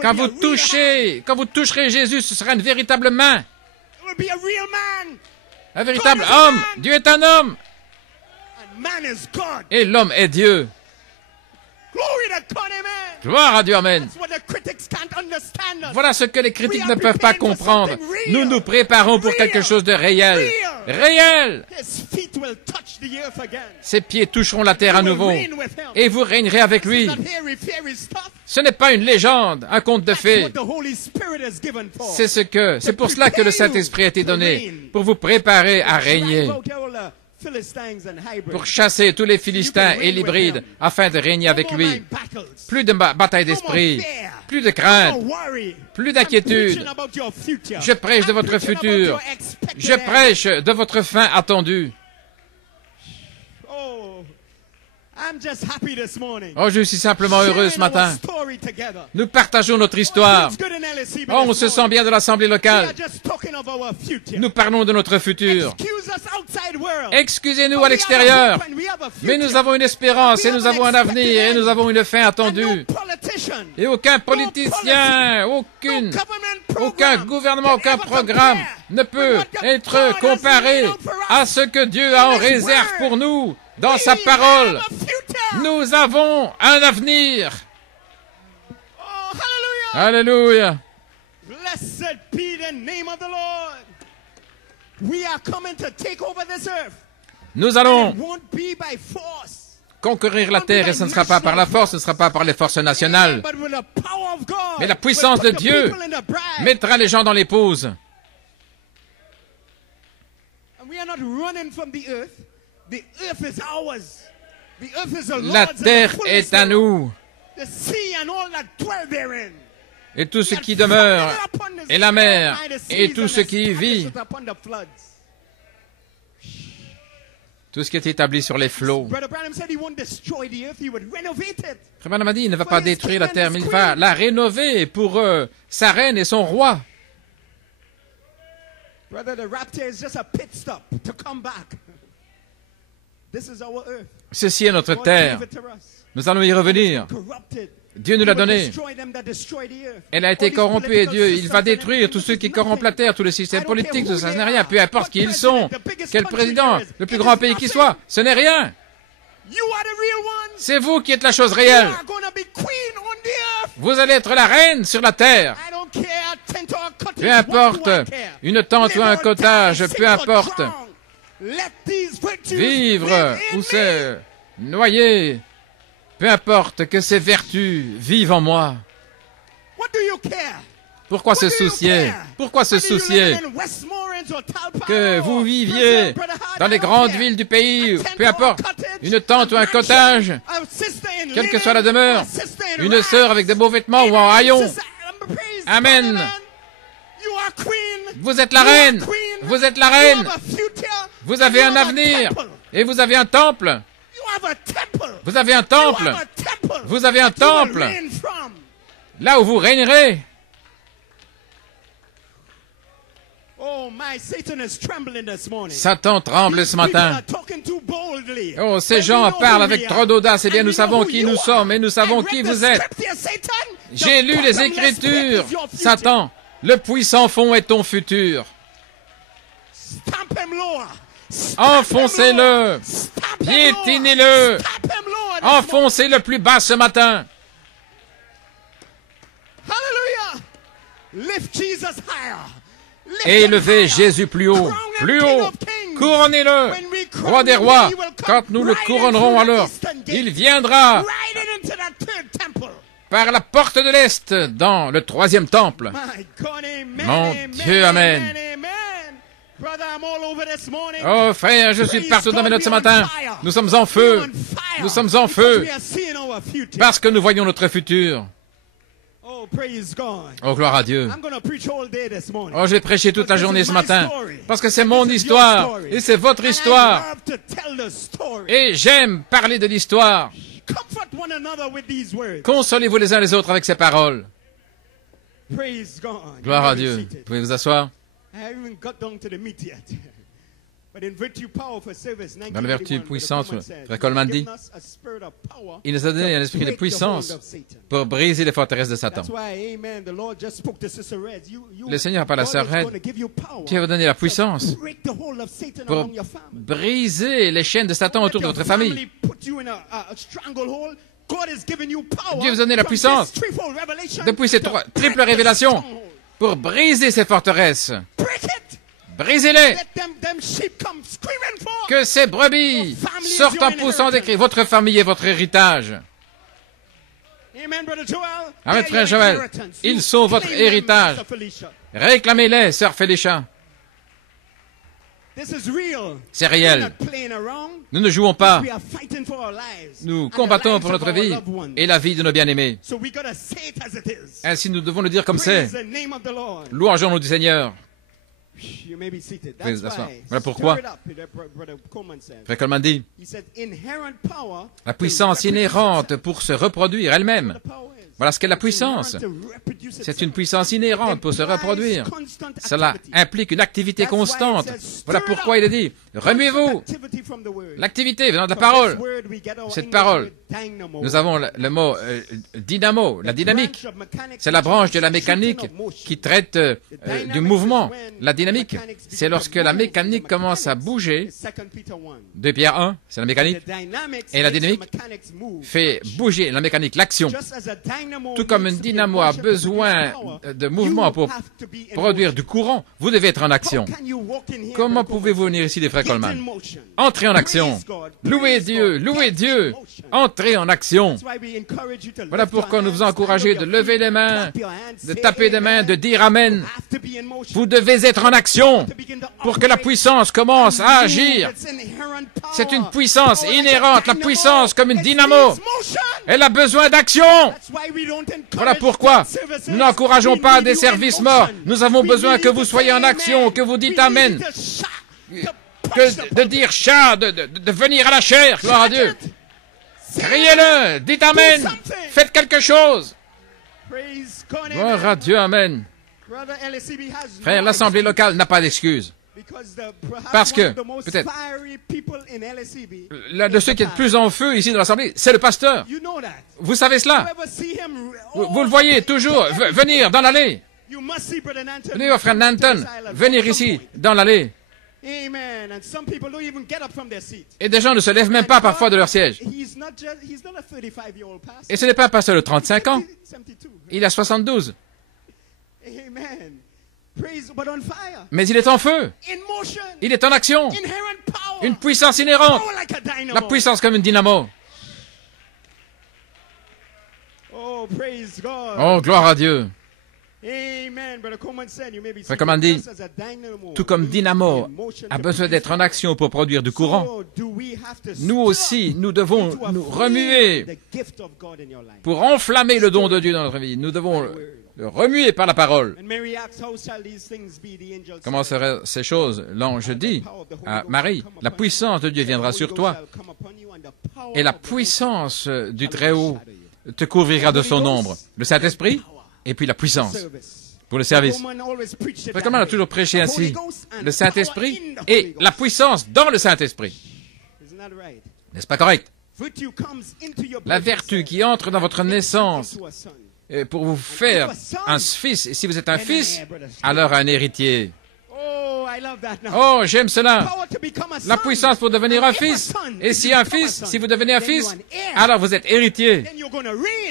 Quand vous toucherez Jésus, ce sera une véritable main. Un véritable homme. Dieu est un homme. Et l'homme est Dieu. Gloire à Dieu, amen. Voilà ce que les critiques ne peuvent pas comprendre. Nous nous préparons pour quelque chose de réel. Réel. Ses pieds toucheront la terre à nouveau. Et vous régnerez avec lui. Ce n'est pas une légende, un conte de fées. C'est pour cela que le Saint-Esprit a été donné. Pour vous préparer à régner. Pour chasser tous les Philistins et l'hybride, afin de régner avec lui. Plus de bataille d'esprit, plus de crainte, plus d'inquiétude. Je prêche de votre futur. Je prêche de votre fin attendue. Oh, je suis simplement heureux ce matin. Nous partageons notre histoire. Oh, on se sent bien de l'assemblée locale. Nous parlons de notre futur. Excusez-nous à l'extérieur, mais nous avons une espérance et nous avons un avenir et nous avons une fin attendue. Et aucun politicien, aucun gouvernement, aucun programme ne peut être comparé à ce que Dieu a en réserve pour nous. Dans sa parole, nous avons un avenir. Alléluia. Nous allons conquérir la terre et ce ne sera pas par la force, ce ne sera pas par les forces nationales. Mais la puissance de Dieu mettra les gens dans l'épouse. La terre est à nous. Et tout ce qui demeure, et la mer, et tout ce qui y vit. Tout ce qui est établi sur les flots. Frère Branham a dit, il ne va pas détruire la terre, mais il va la rénover pour sa reine et son roi. Ceci est notre terre. Nous allons y revenir. Dieu nous l'a donnée. Elle a été corrompue et Dieu, il va détruire tous ceux qui corrompent la terre, tous les systèmes politiques, tout ça, ce n'est rien. Peu importe qui ils sont, quel président, le plus grand pays qui soit, ce n'est rien. C'est vous qui êtes la chose réelle. Vous allez être la reine sur la terre. Peu importe, une tente ou un cottage, peu importe. Vivre ou se noyer, peu importe, que ces vertus vivent en moi. Pourquoi se soucier? Pourquoi se soucier que vous viviez dans les grandes villes du pays, peu importe, une tente ou un cottage, quelle que soit la demeure, une sœur avec de beaux vêtements ou en haillons? Amen. Vous êtes la reine. Vous êtes la reine. Vous avez un avenir. Et vous avez un temple. Vous avez un temple. Vous avez un temple. Là où vous régnerez. Satan tremble ce matin. Oh, ces gens parlent avec trop d'audace. Eh bien, nous savons qui nous sommes et nous savons qui vous êtes. J'ai lu les Écritures. Satan, le puissant fond est ton futur. Enfoncez-le. Piétinez-le. Enfoncez-le plus bas ce matin. Élevez Jésus plus haut, plus haut. Couronnez-le, roi des rois. Quand nous le couronnerons alors, il viendra par la porte de l'Est dans le troisième temple. Mon Dieu, amen. Oh frère, je suis partout dans mes notes ce matin. Nous sommes en feu. Nous sommes en feu. Parce que nous voyons notre futur. Oh, gloire à Dieu. Oh, je vais prêcher toute la journée ce matin. Parce que c'est mon histoire. Et c'est votre histoire. Et j'aime parler de l'histoire. Consolez-vous les uns les autres avec ces paroles. Gloire à Dieu. Vous pouvez vous asseoir. Dans la vertu puissance, Frère Coleman dit, il nous a donné un esprit de puissance pour briser les forteresses de Satan. Le Seigneur parle à Sœur Red, qui va vous donner la puissance pour briser les chaînes de Satan autour de votre famille. Dieu vous a donné la puissance depuis ces triples révélations pour briser ces forteresses. Brisez-les. Que ces brebis sortent en poussant des cris. Votre famille est votre héritage. Amen, frère Joël. Ils sont votre héritage. Réclamez-les, sœur Félicia. C'est réel. Nous ne jouons pas. Nous combattons pour notre vie et la vie de nos bien-aimés. Ainsi, nous devons le dire comme c'est. Louangeons-nous du Seigneur. Voilà pourquoi Frère Coleman dit la puissance inhérente pour se reproduire elle-même. Voilà ce qu'est la puissance. C'est une puissance inhérente pour se reproduire. Cela implique une activité constante. Voilà pourquoi il a dit, remuez-vous. L'activité venant de la parole. Cette parole, nous avons le mot dynamo, la dynamique. C'est la branche de la mécanique qui traite du mouvement. La dynamique, c'est lorsque la mécanique commence à bouger. 2 Pierre 1, c'est la mécanique. Et la dynamique fait bouger la mécanique, l'action. Tout comme une dynamo a besoin de mouvement pour produire du courant, vous devez être en action. Comment pouvez-vous venir ici, les frères Coleman? Entrez en action. Louez Dieu, louez Dieu. Entrez en action. Voilà pourquoi nous vous encourageons de lever les mains, de taper des mains, de dire Amen. Vous devez être en action pour que la puissance commence à agir. C'est une puissance inhérente, la puissance comme une dynamo. Elle a besoin d'action. Voilà pourquoi nous n'encourageons pas des services morts. Nous avons besoin que vous soyez en action, que vous dites Amen. Que de dire chat, de venir à la chair, gloire à Dieu. Criez-le, dites Amen. Faites quelque chose. Gloire à Dieu, Amen. Frère, l'Assemblée locale n'a pas d'excuse. Parce que, peut-être, l'un de ceux qui est le plus en feu ici dans l'Assemblée, c'est le pasteur. Vous savez cela. Vous le voyez toujours venir dans l'allée. Venez, votre frère Nanton, venir ici, dans l'allée. Et des gens ne se lèvent même pas parfois de leur siège. Et ce n'est pas un pasteur de 35 ans. Il a 72. Mais il est en feu. Il est en action. Une puissance inhérente. La puissance comme une dynamo. Oh, gloire à Dieu. Frère Coleman dit, tout comme dynamo a besoin d'être en action pour produire du courant, nous aussi, nous devons nous remuer pour enflammer le don de Dieu dans notre vie. Nous devons le remuer par la parole. Comment seraient ces choses? L'ange dit à Marie, la puissance de Dieu viendra sur toi et la puissance du Très-Haut te couvrira de son ombre. Le Saint-Esprit et puis la puissance pour le service. Frère Coleman a toujours prêché ainsi. Le Saint-Esprit et la puissance dans le Saint-Esprit. N'est-ce pas correct? La vertu qui entre dans votre naissance pour vous faire un fils. Et si vous êtes un fils, alors un héritier. Oh, j'aime cela. La puissance pour devenir un fils. Et si un fils, si vous devenez un fils, alors vous êtes héritier.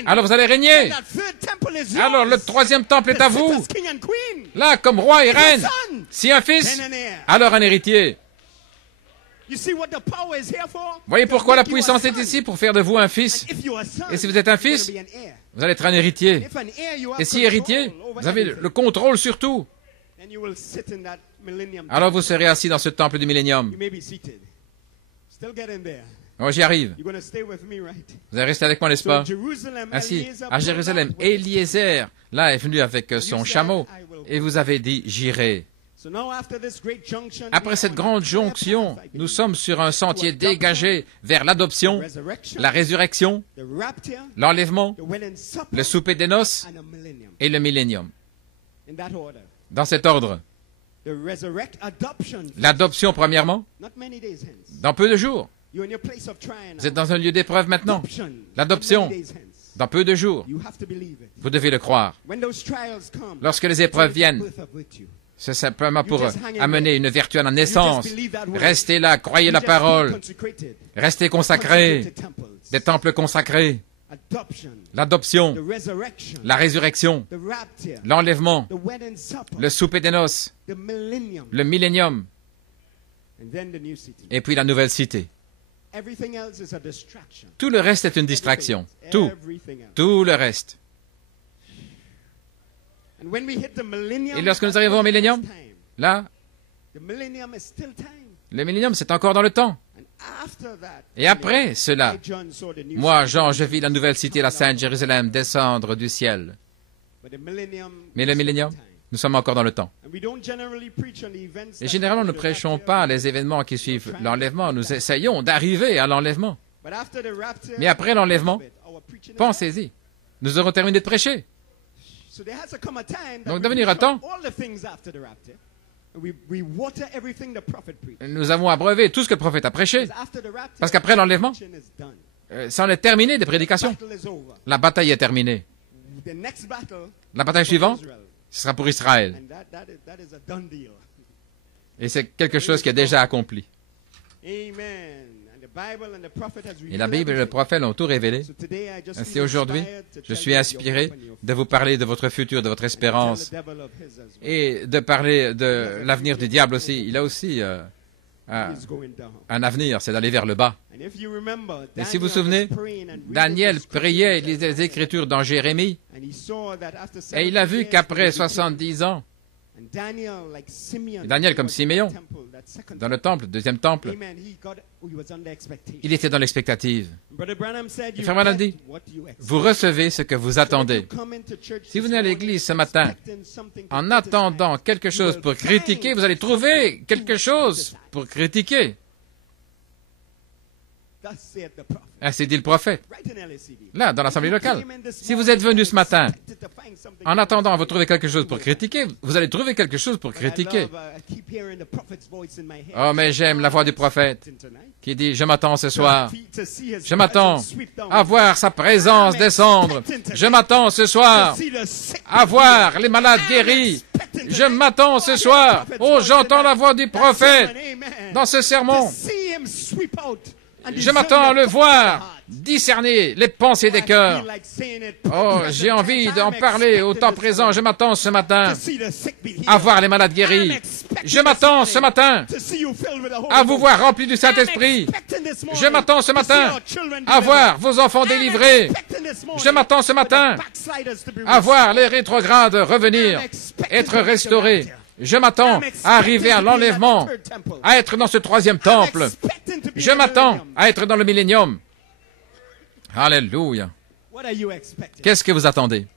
Alors vous allez régner. Alors le troisième temple est à vous. Là, comme roi et reine. Si un fils, alors un héritier. Voyez pourquoi la puissance est ici, pour faire de vous un fils. Et si vous êtes un fils, vous allez être un héritier. Et si héritier, vous avez le contrôle sur tout. Alors vous serez assis dans ce temple du millénium. Oh, j'y arrive. Vous allez rester avec moi, n'est-ce pas? Ainsi, à Jérusalem, Eliezer, là, est venu avec son chameau, et vous avez dit, j'irai. Après cette grande jonction, nous sommes sur un sentier dégagé vers l'adoption, la résurrection, l'enlèvement, le souper des noces et le millénium. Dans cet ordre. L'adoption, premièrement, dans peu de jours. Vous êtes dans un lieu d'épreuve maintenant. L'adoption, dans peu de jours. Vous devez le croire. Lorsque les épreuves viennent, c'est simplement pour amener une vertu à la naissance. Restez là, croyez la parole. Restez consacrés, des temples consacrés. L'adoption, la résurrection, l'enlèvement, le souper des noces, le millénium, et puis la nouvelle cité. Tout le reste est une distraction. Tout le reste. Et lorsque nous arrivons au millénium, là, le millénium, c'est encore dans le temps. Et après cela, moi, Jean, je vis la nouvelle cité, la Sainte Jérusalem, descendre du ciel. Mais le millénium, nous sommes encore dans le temps. Et généralement, nous ne prêchons pas les événements qui suivent l'enlèvement. Nous essayons d'arriver à l'enlèvement. Mais après l'enlèvement, pensez-y, nous aurons terminé de prêcher. Donc, il doit venir un temps. Nous avons abreuvé tout ce que le prophète a prêché. Parce qu'après l'enlèvement, ça en est terminé des prédications. La bataille est terminée. La bataille suivante, ce sera pour Israël. Et c'est quelque chose qui est déjà accompli. Et la Bible et le prophète l'ont tout révélé. Ainsi aujourd'hui, je suis inspiré de vous parler de votre futur, de votre espérance, et de parler de l'avenir du diable aussi. Il a aussi un avenir, c'est d'aller vers le bas. Et si vous vous souvenez, Daniel priait, il lisait les Écritures dans Jérémie, et il a vu qu'après 70 ans, Daniel, comme Siméon, dans le temple, deuxième temple, il était dans l'expectative. Et Frère Branham dit, vous recevez ce que vous attendez. Si vous venez à l'église ce matin en attendant quelque chose pour critiquer, vous allez trouver quelque chose pour critiquer. Ainsi dit le prophète. Là, dans l'assemblée locale. Si vous êtes venu ce matin En attendant, vous trouvez quelque chose pour critiquer. Vous allez trouver quelque chose pour critiquer. Oh, mais j'aime la voix du prophète qui dit, je m'attends ce soir. Je m'attends à voir sa présence descendre. Je m'attends ce soir à voir les malades guéris. Je m'attends ce soir. Oh, j'entends la voix du prophète dans ce sermon. Je m'attends à le voir discerner les pensées des cœurs. Oh, j'ai envie d'en parler au temps présent. Je m'attends ce matin à voir les malades guéris. Je m'attends ce matin à vous voir remplis du Saint-Esprit. Je m'attends ce matin à voir vos enfants délivrés. Je m'attends ce matin à voir les rétrogrades revenir, être restaurés. Je m'attends à arriver à l'enlèvement, à être dans ce troisième temple. Je m'attends à être dans le millénium. Alléluia. Qu'est-ce que vous attendez?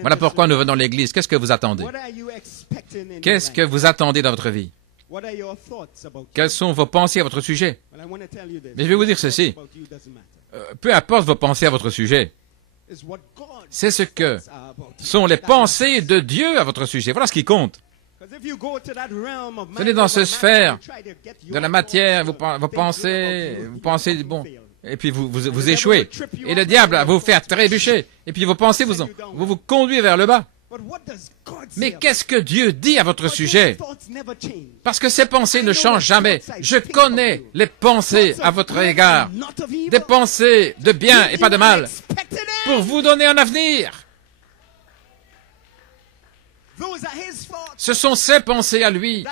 Voilà pourquoi nous venons à l'église. Qu'est-ce que vous attendez? Qu'est-ce que vous attendez dans votre vie? Quelles sont vos pensées à votre sujet? Mais je vais vous dire ceci. Peu importe vos pensées à votre sujet. C'est ce que sont les pensées de Dieu à votre sujet. Voilà ce qui compte. Venez dans cette sphère de la matière, vous pensez, bon, et puis vous échouez. Et le diable va vous faire trébucher. Et puis vos pensées vous conduisent vers le bas. Mais qu'est-ce que Dieu dit à votre sujet? Parce que ces pensées ne changent jamais. Je connais les pensées à votre égard. Des pensées de bien et pas de mal. Pour vous donner un avenir. Ce sont ses pensées à lui.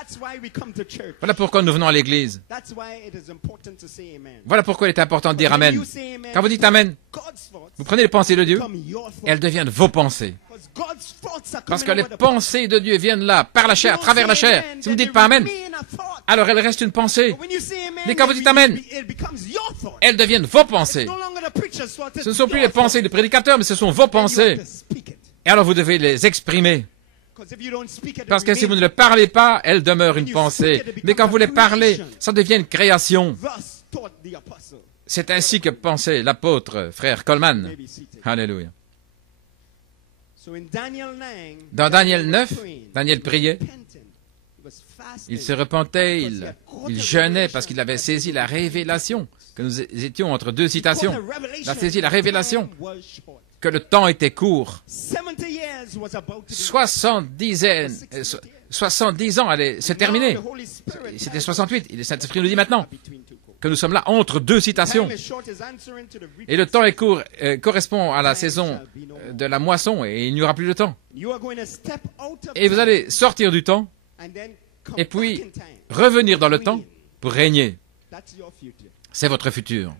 Voilà pourquoi nous venons à l'église. Voilà pourquoi il est important de dire Amen. Quand vous dites Amen, vous prenez les pensées de Dieu et elles deviennent vos pensées. Parce que les pensées de Dieu viennent là, par la chair, à travers la chair. Si vous ne dites pas Amen, alors elles restent une pensée. Mais quand vous dites Amen, elles deviennent vos pensées. Ce ne sont plus les pensées du prédicateur, mais ce sont vos pensées. Et alors vous devez les exprimer. Parce que si vous ne le parlez pas, elles demeurent une pensée. Mais quand vous les parlez, ça devient une création. C'est ainsi que pensait l'apôtre, frère Coleman. Alléluia. Dans Daniel 9, Daniel priait. Il se repentait, il jeûnait parce qu'il avait saisi la révélation, que nous étions entre deux citations. Il a saisi la révélation que le temps était court. 70 ans allaient se terminer. C'était 68. Et le Saint-Esprit nous dit maintenant que nous sommes là entre deux citations. Et le temps est court, correspond à la saison de la moisson et il n'y aura plus de temps. Et vous allez sortir du temps et puis revenir dans le temps pour régner. C'est votre futur.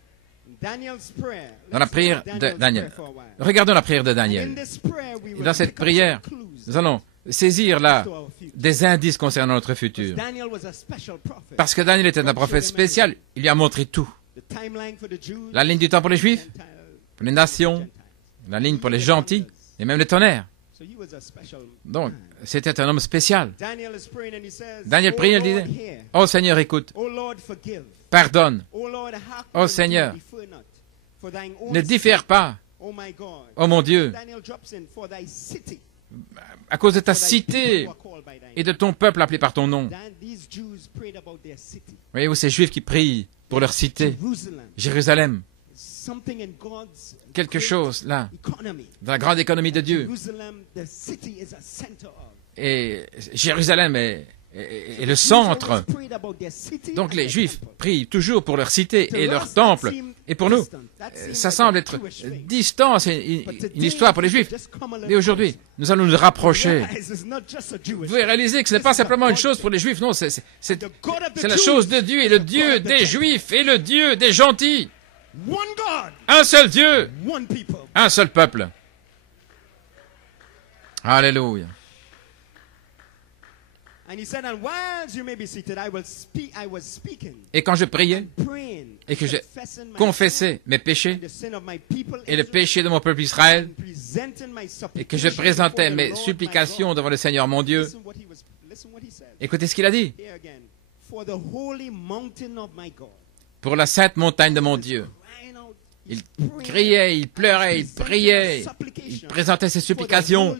Dans la prière de Daniel. Regardons la prière de Daniel. Et dans cette prière, nous allons saisir là des indices concernant notre futur. Parce que Daniel était un prophète spécial, il lui a montré tout. La ligne du temps pour les Juifs, pour les nations, la ligne pour les gentils, et même les tonnerres. Donc, c'était un homme spécial. Daniel priait, il disait, « Oh Seigneur, écoute. Pardonne. Oh Seigneur, ne diffère pas. Oh mon Dieu, à cause de ta cité et de ton peuple appelé par ton nom. » Voyez-vous, ces Juifs qui prient pour leur cité, Jérusalem. Quelque chose là, dans la grande économie de Dieu. Et Jérusalem est le centre. Donc les Juifs prient toujours pour leur cité et leur temple. Et pour nous, ça semble être distant, c'est une histoire pour les Juifs. Mais aujourd'hui, nous allons nous rapprocher. Vous devez réaliser que ce n'est pas simplement une chose pour les Juifs, non, c'est la chose de Dieu et le Dieu des Juifs et le Dieu des gentils. Un seul Dieu, un seul peuple. Alléluia. Et quand je priais et que je confessais mes péchés et le péché de mon peuple Israël et que je présentais mes supplications devant le Seigneur mon Dieu, écoutez ce qu'il a dit. Pour la sainte montagne de mon Dieu. Il criait, il pleurait, il priait, il présentait ses supplications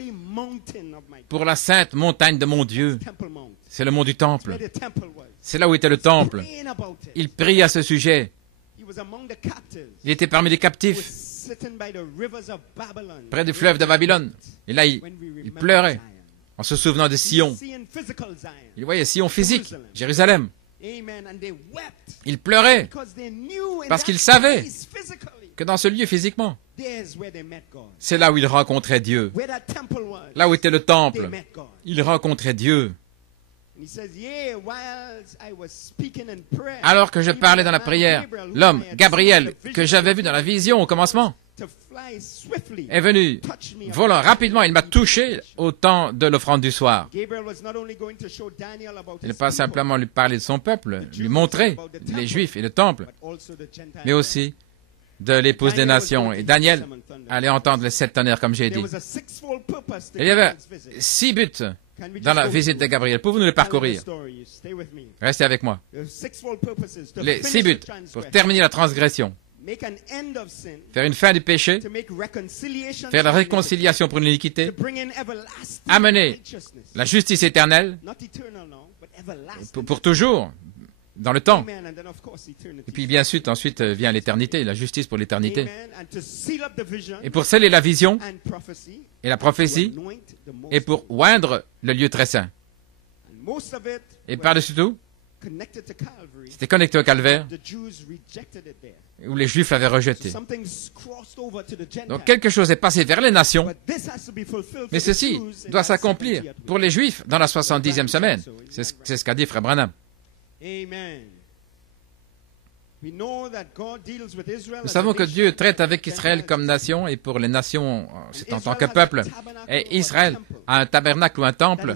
pour la sainte montagne de mon Dieu. C'est le mont du temple. C'est là où était le temple. Il prie à ce sujet. Il était parmi les captifs, près du fleuve de Babylone. Et là, il pleurait en se souvenant de Sion. Il voyait Sion physique, Jérusalem. Il pleurait parce qu'il savait que dans ce lieu physiquement, c'est là où il rencontrait Dieu. Là où était le temple, il rencontrait Dieu. Alors que je parlais dans la prière, l'homme, Gabriel, que j'avais vu dans la vision au commencement, est venu, volant rapidement, il m'a touché au temps de l'offrande du soir. Il n'est pas simplement lui parler de son peuple, lui montrer les Juifs et le temple, mais aussi de l'épouse des nations. Et Daniel allait entendre les 7 tonnerres, comme j'ai dit. Il y avait 6 buts dans la visite de Gabriel. Pouvez-vous nous les parcourir? Restez avec moi. Les 6 buts pour terminer la transgression. Faire une fin du péché, faire la réconciliation pour l'iniquité, amener la justice éternelle pour toujours, dans le temps. Et puis bien sûr, ensuite vient l'éternité, la justice pour l'éternité. Et pour sceller la vision et la prophétie, et pour oindre le lieu très saint. Et par-dessus tout, c'était connecté au calvaire, où les Juifs l'avaient rejeté. Donc quelque chose est passé vers les nations, mais ceci doit s'accomplir pour les Juifs dans la 70e semaine. C'est ce qu'a dit Frère Branham. Nous savons que Dieu traite avec Israël comme nation, et pour les nations, c'est en tant que peuple. Et Israël a un tabernacle ou un temple,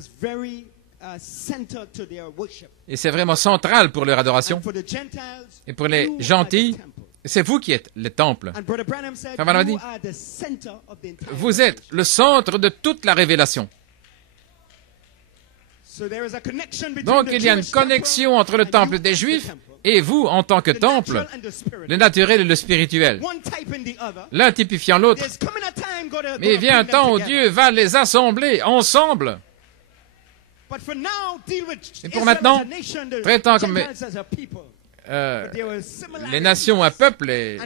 et c'est vraiment central pour leur adoration. Et pour les gentils, c'est vous qui êtes le temple. Frère Branham dit, vous êtes le centre de toute la révélation. Donc il y a une connexion entre le temple des Juifs et vous en tant que temple, le naturel et le spirituel, l'un typifiant l'autre. Mais il vient un temps où Dieu va les assembler ensemble. Et pour maintenant, traitant comme les nations un peuple et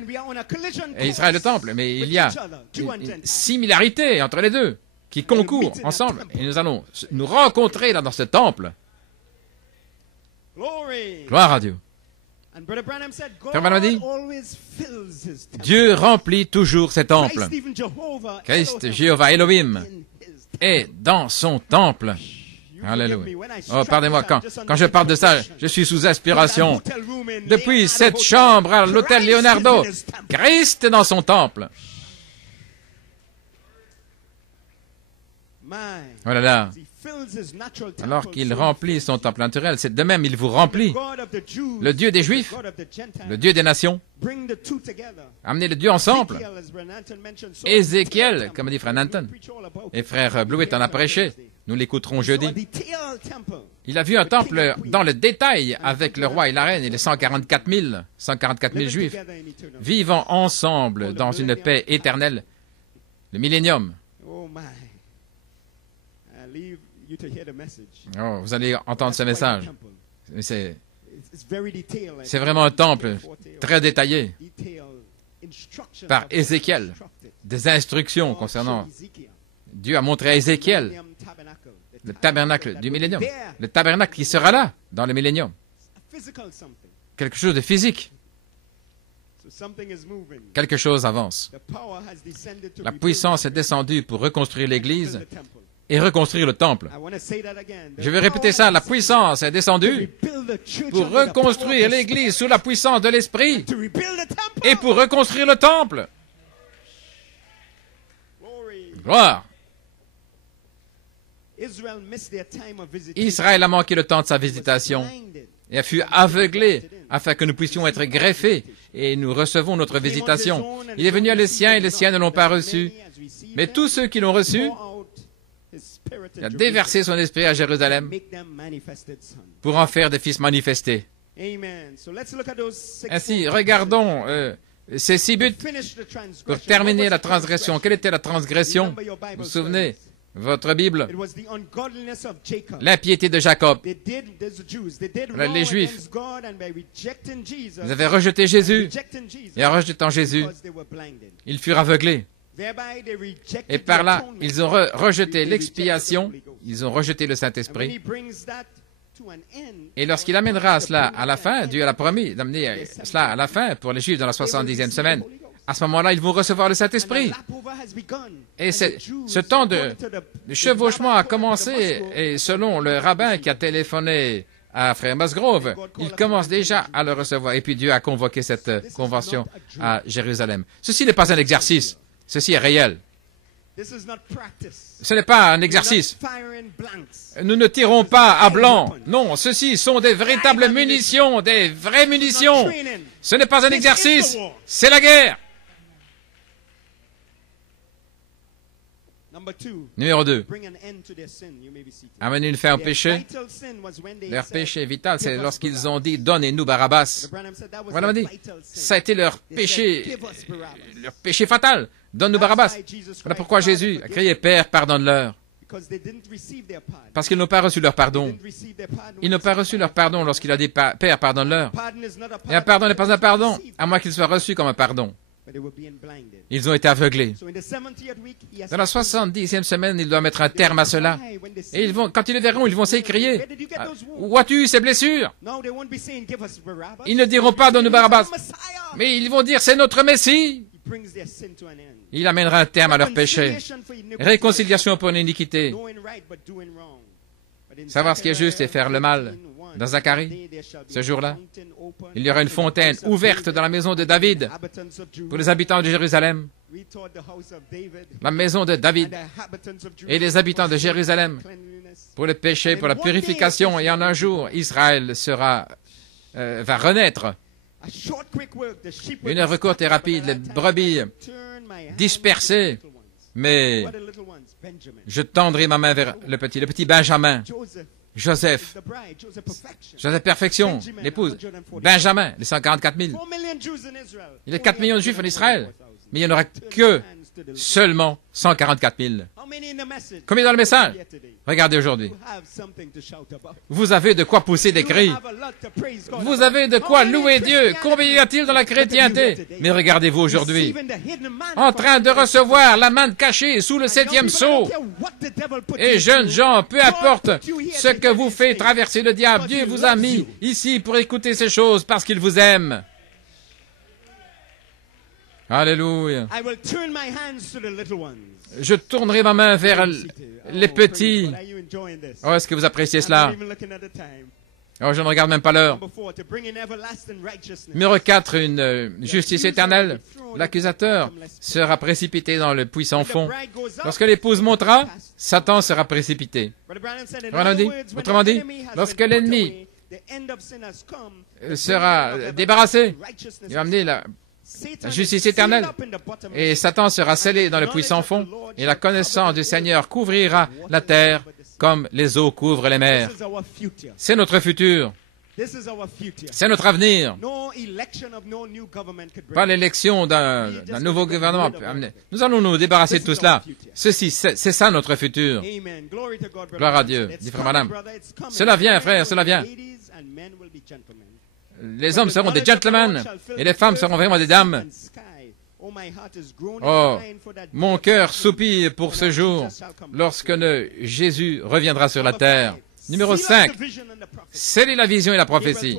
Israël le temple, mais il y a une similarité entre les deux qui concourent ensemble, et nous allons nous rencontrer là dans ce temple. Gloire à Dieu. Frère Branham dit, Dieu remplit toujours ses temples. Christ, Jéhovah Elohim, est dans son temple. Alléluia. Oh, pardonnez-moi, quand je parle de ça, je suis sous inspiration. Depuis cette chambre à l'hôtel Leonardo, Christ est dans son temple. Oh là là. Alors qu'il remplit son temple naturel, c'est de même, il vous remplit. Le Dieu des Juifs, le Dieu des nations. Amenez les dieux ensemble. Ézéchiel, comme dit Frère Nanton, et Frère Blewett en a prêché. Nous l'écouterons jeudi. Il a vu un temple dans le détail avec le roi et la reine et les 144 000 Juifs vivant ensemble dans une paix éternelle. Le millénium. Oh, vous allez entendre ce message. C'est vraiment un temple très détaillé par Ézéchiel. Des instructions concernant... Dieu a montré à Ézéchiel le tabernacle du millénium. Le tabernacle qui sera là, dans le millénium. Quelque chose de physique. Quelque chose avance. La puissance est descendue pour reconstruire l'Église et reconstruire le temple. Je vais répéter ça, la puissance est descendue pour reconstruire l'Église sous la puissance de l'Esprit et pour reconstruire le temple. Gloire. Israël a manqué le temps de sa visitation et a fut aveuglé afin que nous puissions être greffés et nous recevons notre visitation. Il est venu à les siens et les siens ne l'ont pas reçu. Mais tous ceux qui l'ont reçu, il a déversé son esprit à Jérusalem pour en faire des fils manifestés. Ainsi, regardons ces 6 buts pour terminer la transgression. Quelle était la transgression? Vous vous souvenez? Votre Bible, l'impiété de Jacob. Les Juifs, ils avaient rejeté Jésus, et en rejetant Jésus, ils furent aveuglés. Et par là, ils ont rejeté l'expiation, ils ont rejeté le Saint-Esprit. Et lorsqu'il amènera cela à la fin, Dieu a promis d'amener cela à la fin pour les Juifs dans la 70e semaine. À ce moment-là, ils vont recevoir le Saint-Esprit. Et ce temps de chevauchement a commencé, et selon le rabbin qui a téléphoné à Frère Musgrove, il commence déjà à le recevoir. Et puis Dieu a convoqué cette convention à Jérusalem. Ceci n'est pas un exercice, ceci est réel. Ce n'est pas un exercice. Nous ne tirons pas à blanc. Non, ceci sont des véritables munitions, des vraies munitions. Ce n'est pas un exercice, c'est la guerre. Numéro 2. Amener une fin au péché. Leur péché vital, c'est lorsqu'ils ont dit « Donnez-nous Barabbas ». Voilà, dit, ça a été leur péché fatal. « Donne-nous Barabbas ». Voilà pourquoi Jésus a crié « Père, pardonne-leur ». Parce qu'ils n'ont pas reçu leur pardon. Ils n'ont pas reçu leur pardon lorsqu'il a dit « Père, pardonne-leur ». Et un pardon n'est pas un pardon, à moins qu'il soit reçu comme un pardon. Ils ont été aveuglés. Dans la 70e semaine, il doit mettre un terme à cela. Et quand ils le verront, ils vont s'écrier « Où as-tu eu ces blessures ?» Ils ne diront pas « Donne-nous Barabbas », mais ils vont dire « C'est notre Messie ». Il amènera un terme à leur péché. Réconciliation pour une iniquité. Savoir ce qui est juste et faire le mal. Dans Zacharie, ce jour-là, il y aura une fontaine ouverte dans la maison de David pour les habitants de Jérusalem. La maison de David et les habitants de Jérusalem pour le péché, pour la purification. Et en un jour, Israël va renaître. Une œuvre courte et rapide, les brebis dispersées, mais je tendrai ma main vers le petit Benjamin. Joseph, perfection, l'épouse, Benjamin, les 144 000. Il y a 4 millions de Juifs en Israël, mais il n'y en aura que seulement 144 000. Combien dans le message? Regardez aujourd'hui. Vous avez de quoi pousser des cris. Vous avez de quoi louer Dieu. Combien y a-t-il dans la chrétienté? Mais regardez-vous aujourd'hui, en train de recevoir la manne cachée sous le 7e sceau. Et jeunes gens, peu importe ce que vous fait traverser le diable, Dieu vous a mis ici pour écouter ces choses parce qu'il vous aime. Alléluia. Je tournerai ma main vers les petits. Oh, est-ce que vous appréciez cela? Oh, je ne regarde même pas l'heure. Numéro 4, une justice éternelle. L'accusateur sera précipité dans le puits sans fond. Lorsque l'épouse montera, Satan sera précipité. Autrement dit, lorsque l'ennemi sera débarrassé, il va amener la justice éternelle. Et Satan sera scellé dans le puits sans fond, et la connaissance du Seigneur couvrira la terre comme les eaux couvrent les mers. C'est notre futur. C'est notre avenir. Pas l'élection d'un nouveau gouvernement. Nous allons nous débarrasser de tout cela. C'est ça notre futur. Gloire à Dieu. Dit frère madame. Cela vient, frère, cela vient. Les hommes seront des gentlemen et les femmes seront vraiment des dames. Oh, mon cœur soupire pour ce jour lorsque Jésus reviendra sur la terre. Numéro 5, scellez la vision et la prophétie.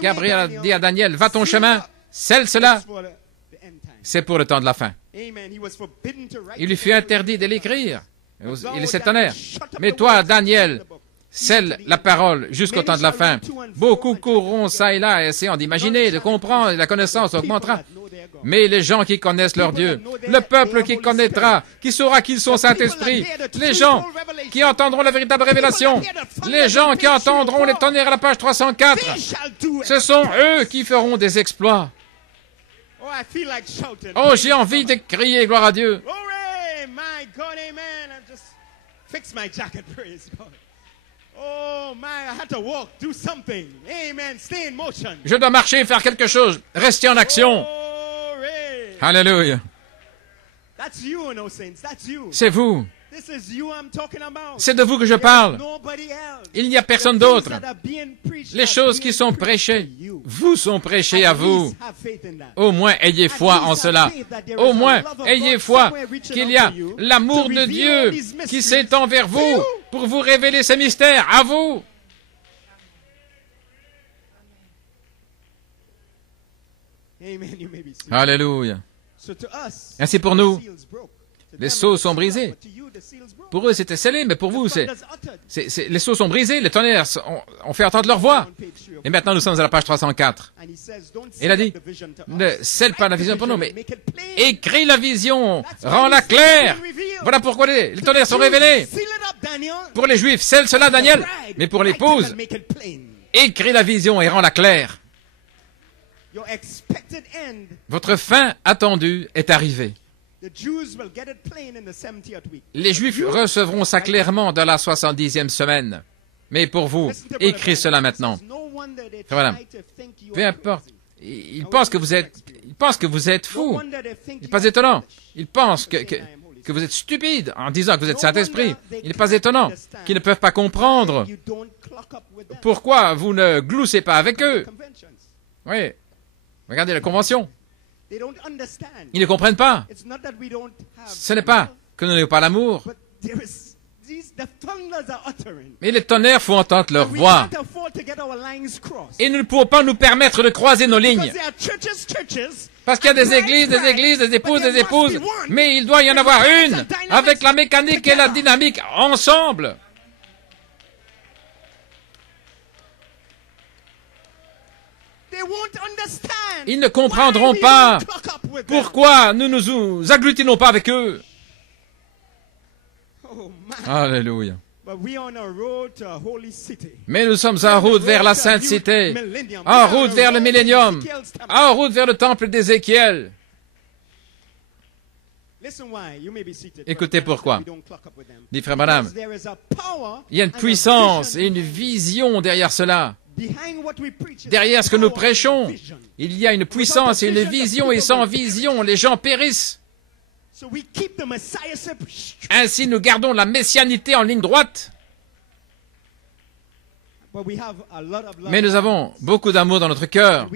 Gabriel a dit à Daniel, va ton chemin, scelle cela. C'est pour le temps de la fin. Il lui fut interdit de l'écrire. Il est septenaire. Mais toi, Daniel, scelle la parole jusqu'au temps de la fin. Beaucoup courront ça et là, essayant d'imaginer, de comprendre, et la connaissance augmentera. Mais les gens qui connaissent leur Dieu, le peuple qui connaîtra, qui saura qu'ils sont Saint-Esprit, les gens qui entendront la véritable révélation, les gens qui entendront les tonnerres à la page 304, ce sont eux qui feront des exploits. Oh, j'ai envie de crier, gloire à Dieu. Je dois marcher et faire quelque chose. Restez en action. Alléluia. C'est vous. C'est de vous que je parle. Il n'y a personne d'autre. Les choses qui sont prêchées, vous sont prêchées à vous. Au moins, ayez foi en cela. Au moins, ayez foi qu'il y a l'amour de Dieu qui s'étend vers vous pour vous révéler ses mystères à vous. Alléluia. Ainsi pour nous, les sceaux sont brisés. Pour eux, c'était scellé, mais pour vous, les sceaux sont brisés, les tonnerres ont fait entendre leur voix. Et maintenant, nous sommes à la page 304. Il a dit, ne scelle pas la vision pour nous, mais écris la vision, rends-la claire. Voilà pourquoi les tonnerres sont révélés. Pour les Juifs, scelle cela, Daniel, mais pour l'épouse, écris la vision et rends-la claire. Votre fin attendue est arrivée. Les Juifs recevront ça clairement dans la 70e semaine. Mais pour vous, écris cela maintenant. Voilà. Peu importe. Ils pensent que vous êtes fou. Il n'est pas étonnant. Ils pensent que vous êtes stupide en disant que vous êtes Saint-Esprit. Il n'est pas étonnant qu'ils ne peuvent pas comprendre pourquoi vous ne gloussez pas avec eux. Oui. Regardez la convention. Ils ne comprennent pas. Ce n'est pas que nous n'ayons pas l'amour. Mais les tonnerres font entendre leur voix. Et nous ne pouvons pas nous permettre de croiser nos lignes. Parce qu'il y a des églises, des épouses. Mais il doit y en avoir une avec la mécanique et la dynamique ensemble. Ils ne comprendront pas pourquoi nous ne nous agglutinons pas avec eux. Alléluia. Mais nous sommes en route vers la Sainte Cité, en route vers le millénium, en route vers le temple d'Ézéchiel. Écoutez pourquoi. Dit Frère Branham, il y a une puissance et une vision derrière cela. Derrière ce que nous prêchons, il y a une puissance et une vision, et sans vision, les gens périssent. Ainsi, nous gardons la messianité en ligne droite. Mais nous avons beaucoup d'amour dans notre cœur.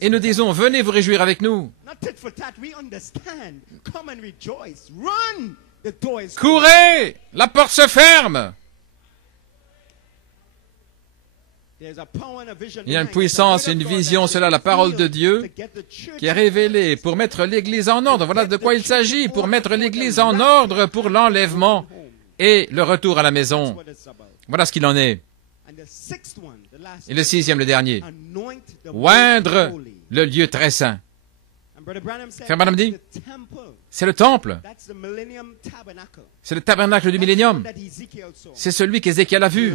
Et nous disons, venez vous réjouir avec nous. Courez! La porte se ferme! Il y a une puissance et une vision, cela, la parole de Dieu, qui est révélée pour mettre l'Église en ordre. Voilà de quoi il s'agit, pour mettre l'Église en ordre pour l'enlèvement et le retour à la maison. Voilà ce qu'il en est. Et le sixième, le dernier. Oindre le lieu très saint. Frère Branham dit, c'est le temple. C'est le tabernacle du millénium. C'est celui qu'Ézéchiel a vu.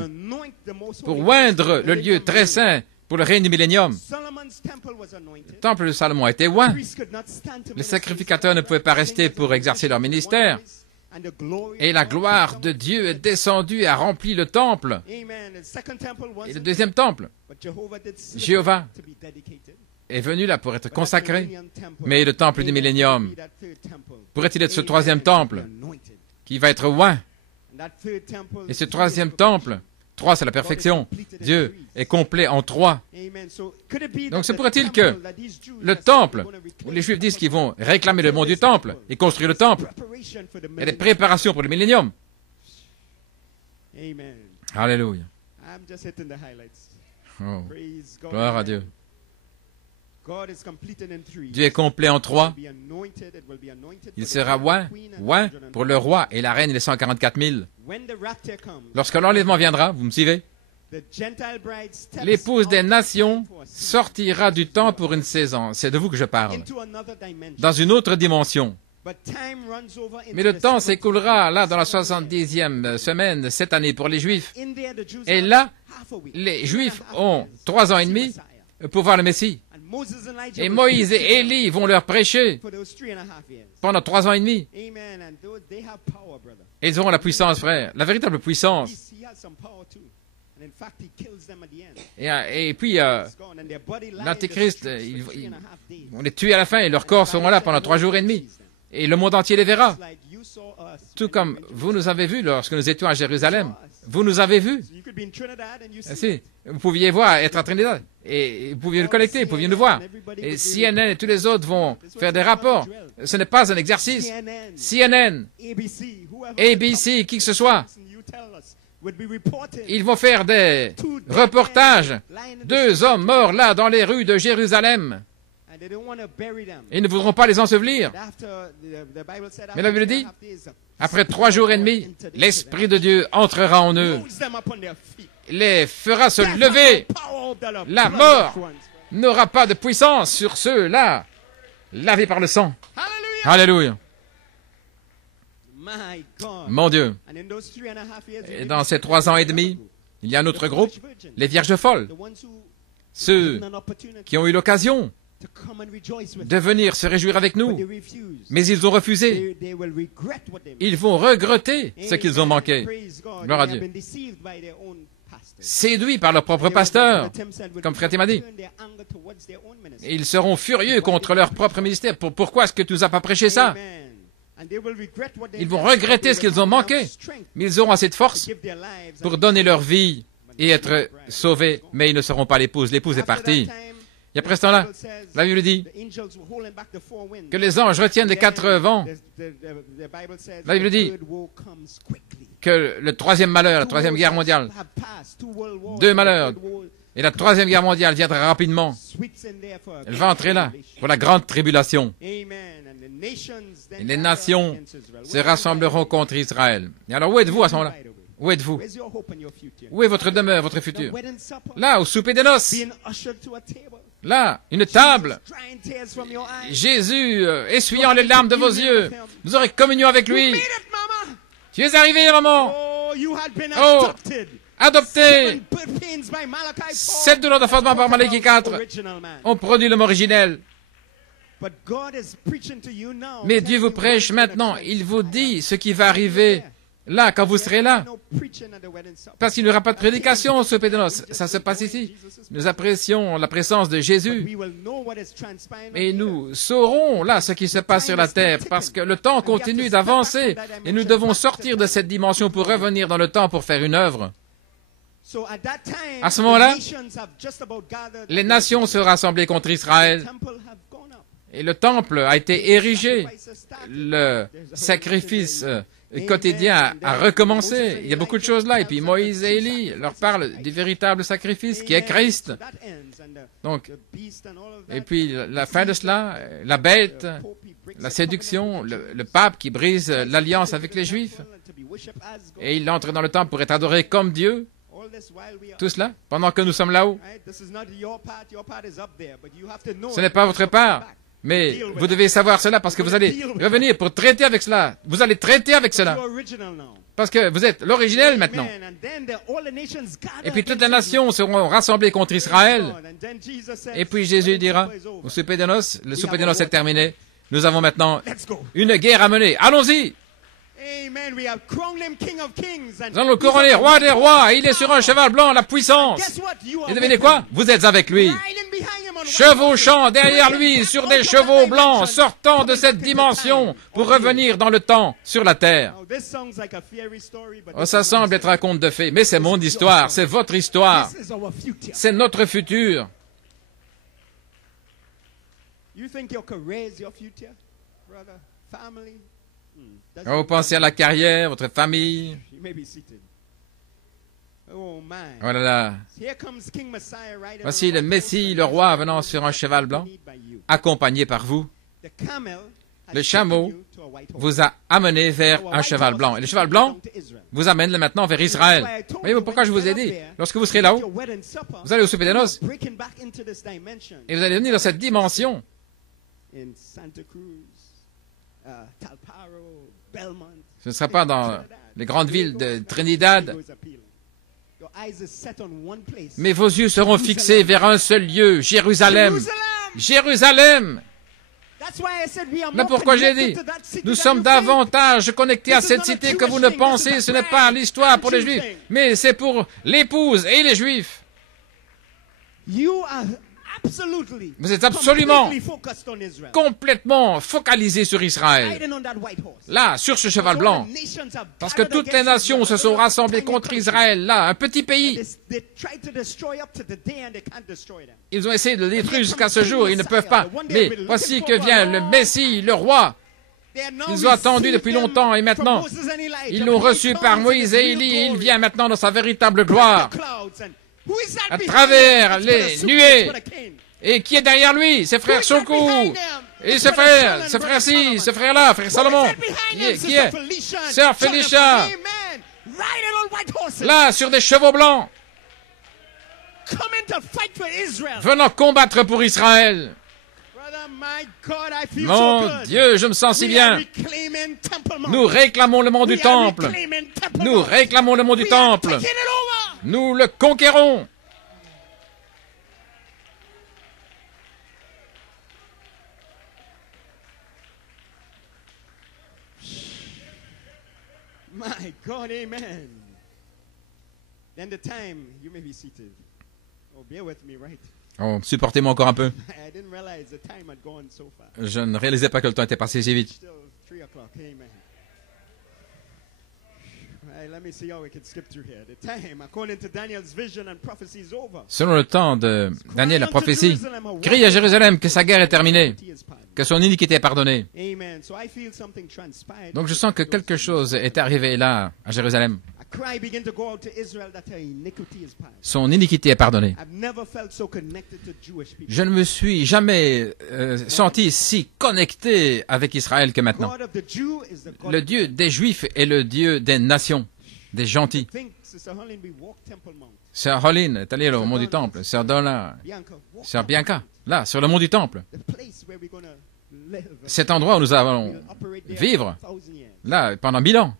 Pour oindre le lieu très saint pour le règne du millénium. Le temple de Salomon a été oint. Les sacrificateurs ne pouvaient pas rester pour exercer leur ministère. Et la gloire de Dieu est descendue et a rempli le temple. Et le deuxième temple, Jéhovah est venu là pour être consacré. Mais le temple du millénium, pourrait-il être ce troisième temple qui va être oint? Et ce troisième temple, 3 c'est la perfection. Dieu est complet en 3. Donc se pourrait-il que le temple, où les Juifs disent qu'ils vont réclamer le mont du temple et construire le temple, et des préparations pour le millénium. Alléluia. Oh, gloire à Dieu. Dieu est complet en 3. Il sera oint pour le roi et la reine et les 144 000. Lorsque l'enlèvement viendra, vous me suivez? L'épouse des nations sortira du temps pour une saison. C'est de vous que je parle. Dans une autre dimension. Mais le temps s'écoulera là dans la 70e semaine cette année pour les Juifs. Et là, les Juifs ont 3 ans et demi pour voir le Messie. Et Moïse et Élie vont leur prêcher pendant 3 ans et demi. Et ils auront la puissance, frère, la véritable puissance. Et puis, l'Antéchrist, on les tue à la fin et leurs corps seront là pendant 3 jours et demi. Et le monde entier les verra. Tout comme vous nous avez vus lorsque nous étions à Jérusalem. Vous nous avez vus. Si, vous pouviez voir, être à Trinidad. Et vous pouviez le collecter, vous pouviez nous voir. Et CNN et tous les autres vont faire des rapports. Ce n'est pas un exercice. CNN, ABC, qui que ce soit. Ils vont faire des reportages. 2 hommes morts là dans les rues de Jérusalem. Ils ne voudront pas les ensevelir. Mais la Bible dit, après 3 jours et demi, l'Esprit de Dieu entrera en eux, les fera se lever. La mort n'aura pas de puissance sur ceux-là, lavés par le sang. Alléluia. Mon Dieu. Et dans ces 3 ans et demi, il y a un autre groupe, les vierges folles, ceux qui ont eu l'occasion de venir se réjouir avec nous, mais ils ont refusé. Ils vont regretter ce qu'ils ont manqué. Gloire à Dieu. Séduits par leur propre pasteur, comme Frère Tim a dit. Ils seront furieux contre leur propre ministère. Pourquoi est-ce que tu nous as pas prêché ça? Ils vont regretter ce qu'ils ont manqué, mais ils auront assez de force pour donner leur vie et être sauvés, mais ils ne seront pas l'épouse. L'épouse est partie. Et après ce temps-là, la Bible dit que les anges retiennent les 4 vents. La Bible dit que le 3e malheur, la 3e guerre mondiale, 2 malheurs, et la 3e guerre mondiale viendra rapidement. Elle va entrer là, pour la grande tribulation. Et les nations se rassembleront contre Israël. Et alors, où êtes-vous à ce moment-là? Où êtes-vous? Où est votre demeure, votre futur? Là, au souper des noces. Là, une table. Jésus, essuyant les larmes de vos yeux, vous aurez communion avec lui. Tu es arrivé, maman. Oh, adopté. 7 douleurs d'enfantement par Malachie 4 ont produit l'homme originel. Mais Dieu vous prêche maintenant. Il vous dit ce qui va arriver là, quand vous serez là. Parce qu'il n'y aura pas de prédication au souper de noces. Ça se passe ici. Nous apprécions la présence de Jésus. Et nous saurons là ce qui se passe sur la terre, parce que le temps continue d'avancer. Et nous devons sortir de cette dimension pour revenir dans le temps pour faire une œuvre. À ce moment-là, les nations se rassemblent contre Israël. Et le temple a été érigé. Le sacrifice quotidien a recommencé. Il y a beaucoup de choses là. Et puis Moïse et Élie leur parlent du véritable sacrifice qui est Christ. Donc, et puis la fin de cela, la bête, la séduction, le pape qui brise l'alliance avec les Juifs. Et il entre dans le temple pour être adoré comme Dieu. Tout cela, pendant que nous sommes là-haut. Ce n'est pas votre part. Mais vous devez savoir cela parce que vous allez revenir pour traiter avec cela. Vous allez traiter avec cela. Parce que vous êtes l'originel maintenant. Et puis toutes les nations seront rassemblées contre Israël. Et puis Jésus dira, au souper des noces, le souper des noces est terminé. Nous avons maintenant une guerre à mener. Allons-y! Nous allons le couronner roi des rois. Et il est sur un cheval blanc, la puissance. Et devinez quoi? Vous êtes avec lui. Chevauchant derrière lui sur des chevaux blancs, sortant de cette dimension pour revenir dans le temps, sur la terre. Oh, ça semble être un conte de fées, mais c'est mon histoire, c'est votre histoire. C'est notre futur. Quand vous pensez à la carrière, votre famille. Oh là là. Voici le Messie, le roi, venant sur un cheval blanc, accompagné par vous. Le chameau vous a amené vers un cheval blanc. Et le cheval blanc vous amène maintenant vers Israël. Voyez-vous pourquoi je vous ai dit, lorsque vous serez là-haut, vous allez au souper des noces, et vous allez venir dans cette dimension. Ce ne sera pas dans les grandes villes de Trinidad, mais vos yeux seront fixés vers un seul lieu, Jérusalem. Jérusalem! Là pourquoi j'ai dit, nous sommes davantage connectés à cette cité que vous ne pensez. Ce n'est pas l'histoire pour les Juifs, mais c'est pour l'épouse et les Juifs. Vous êtes absolument complètement focalisé sur Israël. Là, sur ce cheval blanc. Parce que toutes les nations se sont rassemblées contre Israël. Là, un petit pays. Ils ont essayé de le détruire jusqu'à ce jour. Ils ne peuvent pas. Mais voici que vient le Messie, le roi. Ils ont attendu depuis longtemps et maintenant, ils l'ont reçu par Moïse et Élie et il vient maintenant dans sa véritable gloire. À travers les nuées. Et qui est derrière lui? Ses frères Choku. Et ses frères-ci, ses frères-là, frère Salomon. Qui est? Sœur Félicia. Là, sur des chevaux blancs. Venant combattre pour Israël. Mon Dieu, je me sens si bien. Nous réclamons le mont du temple. Nous réclamons le mont du temple. Nous le conquérons. My God, amen. Then the time, you may be seated. Oh, bear with me, right? Oh, supportez-moi encore un peu. I didn't realize the time had gone so fast. Je ne réalisais pas que le temps était passé si vite. Still 3 o'clock, amen. Right, let me see how we can skip through here. The time, according to Daniel's vision and prophecy, is over. Selon le temps de Daniel, la prophétie, crie à Jérusalem que sa guerre est terminée, que son iniquité est pardonnée. Amen. So I feel something transpired. Donc je sens que quelque chose est arrivé là, à Jérusalem. A cry began to go out to Israel that her iniquity is past. Son iniquité est pardonnée. I've never felt so connected to Jewish people. Je ne me suis jamais senti si connecté avec Israël que maintenant. God of the Jew is the God Le of Dieu des Juifs est le Dieu des nations, des gentils. think, Sister Helen, we walk Temple Mount. Sœur Holline est allée au mont du Temple. Sœur Donna, Bianca, walk Sœur Bianca, là, sur le mont du Temple. the place where we're going to live. Cet endroit où nous allons We'll operate there vivre, for 1,000 years. là, pendant 1000 ans.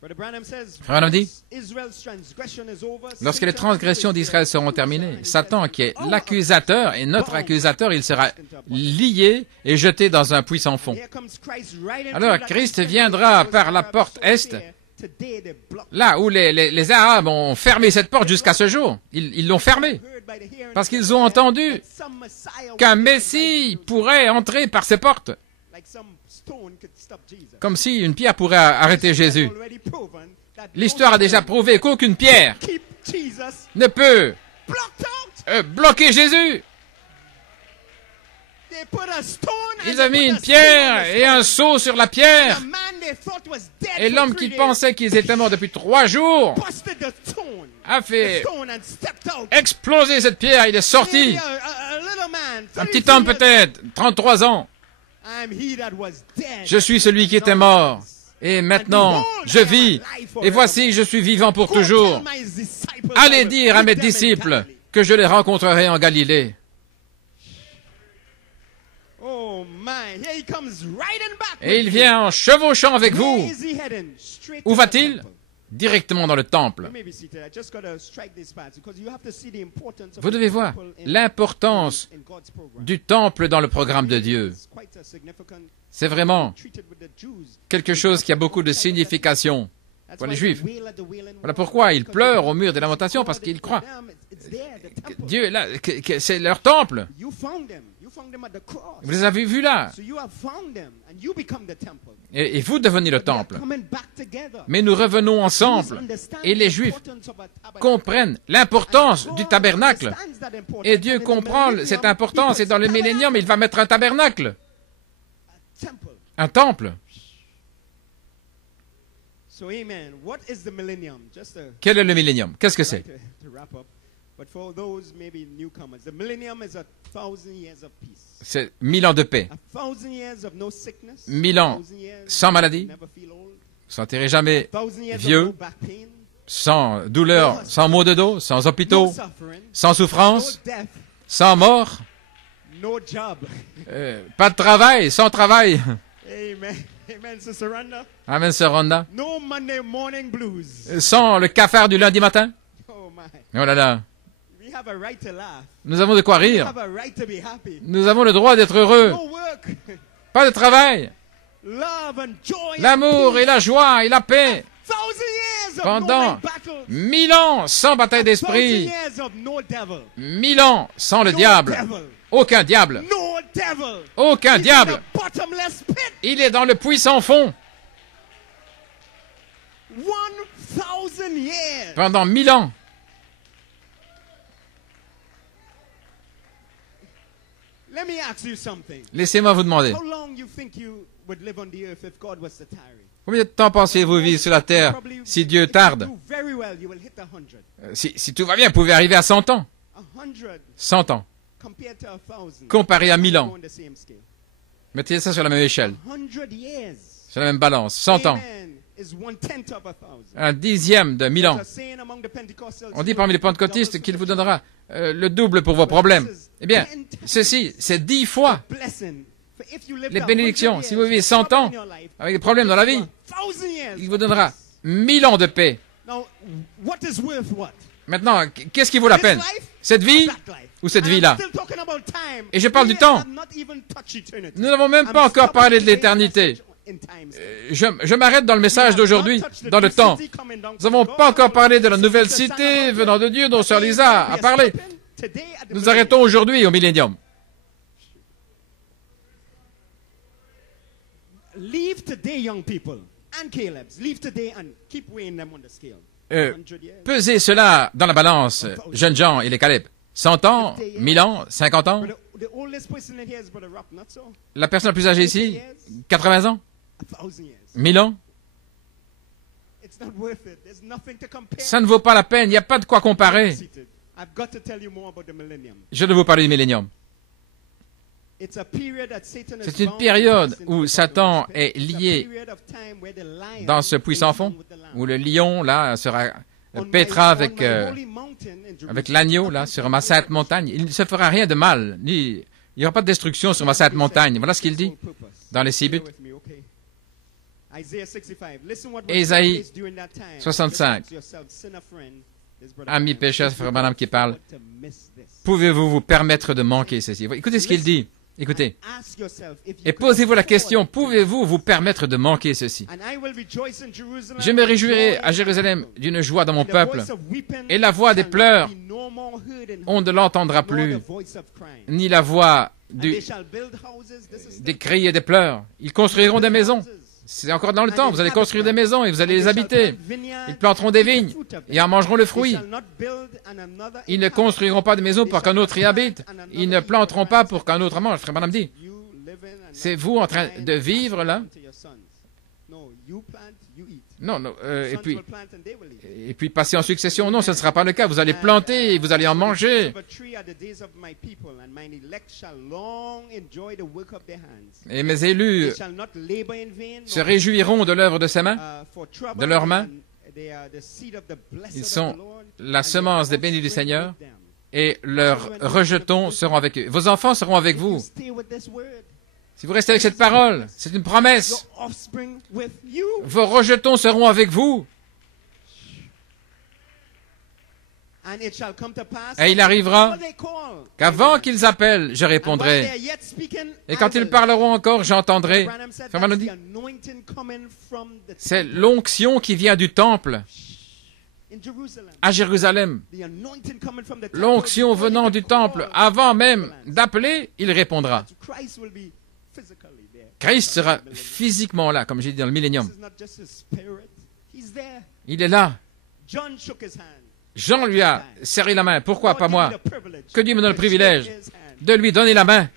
Brother Branham says, Frère Branham dit, Israel's transgression is over. lorsque les Satan transgressions d'Israël seront terminées, Satan, qui est l'accusateur et notre accusateur, il sera lié et jeté dans un puits sans fond. Here comes Christ right into Alors that Christ temple. viendra par la porte est, Today they block. là où les Arabes ont fermé cette porte jusqu'à ce jour. Ils l'ont fermée Heard by the hearing parce qu'ils ont entendu some Messiah qu'un would Messie pourrait entrer par ces portes, like some stone could stop Jesus. comme si une pierre pourrait arrêter Jésus. Already proven that L'histoire a déjà prouvé qu'aucune pierre keep Jesus ne peut blocked out. bloquer Jésus. They put a stone and Ils they ont mis put une a pierre stone et un seau sur la pierre. The man they thought was dead Et for l'homme 3 qui days pensait qu'ils étaient morts depuis 3 jours busted the stone. a The fait stone and stepped out. exploser cette pierre. Il est sorti. Maybe a little man, Un 33 petit homme years peut-être, 33 ans. I'm he that was dead. Je suis celui qui était mort. Et maintenant, je vis. Et voici, je suis vivant pour Go toujours. tell my disciples I Allez will dire à meet mes them in disciples Galilee. que je les rencontrerai en Galilée. Oh my, here he comes riding back. Et il vient en chevauchant avec Where vous. is he heading? Straight Où to the va-t-il? temple. Directement dans le temple. You may be seated. I just got to strike this part because you have to see the importance of Vous devez the voir temple l'importance in God's program. du temple dans le programme de Dieu. It's quite a significant C'est vraiment treated with the Jews. quelque chose qui a beaucoup de signification That's pour why les Juifs. they wail at the wailing Voilà wall. pourquoi ils Because pleurent they au mur des know lamentations, parce God qu'ils is croient with them. It's there, the temple. Dieu est là, que c'est leur temple. You found them. You found them at the cross. Vous les avez vus là. So you have found them and you become the temple. Et vous devenez le They are temple. coming back together. Mais nous revenons ensemble. Et les Juifs comprennent l'importance du tabernacle. Et Dieu comprend cette importance. Et dans le millénium, il va mettre un tabernacle, un temple. So amen. What is the millennium? Just Quel est le millénium? Qu'est-ce que c'est? to wrap up. But for those maybe newcomers, the millennium is 1,000 years of peace. C'est 1000 ans de paix. 1,000 years of no sickness. 1000 ans 1,000 years sans maladie. never feel old. Vous ne sentirez jamais 1,000 years vieux, of no back pain. sans douleur, sans maux de dos, sans No hôpitaux, suffering. sans No souffrance, death. sans mort, No job. pas de travail, sans travail. Amen. Amen, Sister Rhonda. Amen, Sœur Rhonda. No Monday morning blues. Sans le cafard du lundi matin. Oh my. Oh là là. We Nous avons de quoi rire. Nous avons le droit d'être heureux. Pas de travail. L'amour et la joie et la paix. Pendant 1000 ans sans bataille d'esprit. 1000 ans sans le diable. Aucun diable. Aucun diable. Il est dans le puits sans fond. Pendant 1000 ans. Laissez-moi vous demander. Combien de temps pensez-vous vivre sur la terre si Dieu tarde? Si tout va bien, vous pouvez arriver à 100 ans. 100 ans. Comparé à 1000 ans. Mettez ça sur la même échelle. Sur la même balance. 100 ans. Un dixième de 1000 ans. On dit parmi les pentecôtistes qu'il vous donnera le double pour vos problèmes. Eh bien, ceci, c'est 10 fois les bénédictions. Si vous vivez 100 ans avec des problèmes dans la vie, il vous donnera 1000 ans de paix. Maintenant, qu'est-ce qui vaut la peine? Cette vie ou cette vie-là? Et je parle du temps. Nous n'avons même pas encore parlé de l'éternité. Je m'arrête dans le message d'aujourd'hui, dans le temps. Nous n'avons pas encore parlé de la nouvelle cité venant de Dieu dont Sœur Lisa a parlé. Nous arrêtons aujourd'hui au millénium. Pesez cela dans la balance, jeunes gens et les Caleb. 100 ans, 1000 ans, 50 ans. La personne la plus âgée ici, 80 ans, 1000 ans. Ça ne vaut pas la peine, il n'y a pas de quoi comparer. Je dois vous parler du millénium. C'est une période où Satan est lié dans ce puits sans fond, où le lion, là, pètera avec l'agneau, là, sur ma sainte montagne. Il ne se fera rien de mal, il n'y aura pas de destruction sur ma sainte montagne. Voilà ce qu'il dit dans les 6 buts. Ésaïe 65. Ami pécheur, frère Branham qui parle. Pouvez-vous vous permettre de manquer ceci? Écoutez ce qu'il dit. Écoutez. Et posez-vous la question, pouvez-vous vous permettre de manquer ceci? Je me réjouirai à Jérusalem d'une joie dans mon peuple, et la voix des pleurs, on ne l'entendra plus, ni la voix des cris et des pleurs. Ils construiront des maisons. C'est encore dans le temps, vous allez construire des maisons et vous allez les habiter. Ils planteront des vignes et en mangeront le fruit. Ils ne construiront pas de maisons pour qu'un autre y habite. Ils ne planteront pas pour qu'un autre en mange. Frère Branham dit, c'est vous en train de vivre là? Non, non, et puis passer en succession. Non, ce ne sera pas le cas. Vous allez planter et vous allez en manger. Et mes élus se réjouiront de l'œuvre de ses mains, de leurs mains. Ils sont la semence des bénis du Seigneur et leurs rejetons seront avec eux. Vos enfants seront avec vous. Si vous restez avec cette parole, c'est une promesse. Vos rejetons seront avec vous. Et il arrivera qu'avant qu'ils appellent, je répondrai. Et quand ils parleront encore, j'entendrai. C'est l'onction qui vient du temple à Jérusalem. L'onction venant du temple, avant même d'appeler, il répondra. Christ sera physiquement là, comme j'ai dit dans le millénium. Il est là. Jean lui a serré la main. Pourquoi pas moi? Que Dieu me donne le privilège de lui donner la main.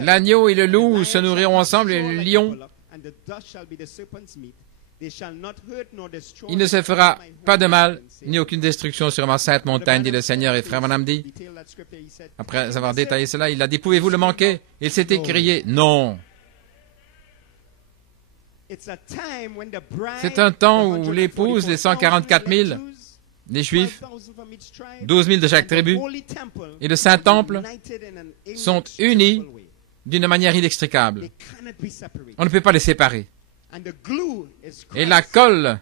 L'agneau et le loup se nourriront ensemble et le lion. Il ne se fera pas de mal, ni aucune destruction sur ma sainte montagne, dit le Seigneur. Et frère Branham dit, après avoir détaillé cela, il a dit, pouvez-vous le manquer? Il s'est écrié, non. C'est un temps où l'épouse, les 144 000, des Juifs, 12 000 de chaque tribu, et le Saint-Temple sont unis d'une manière inextricable. On ne peut pas les séparer. Et la colle,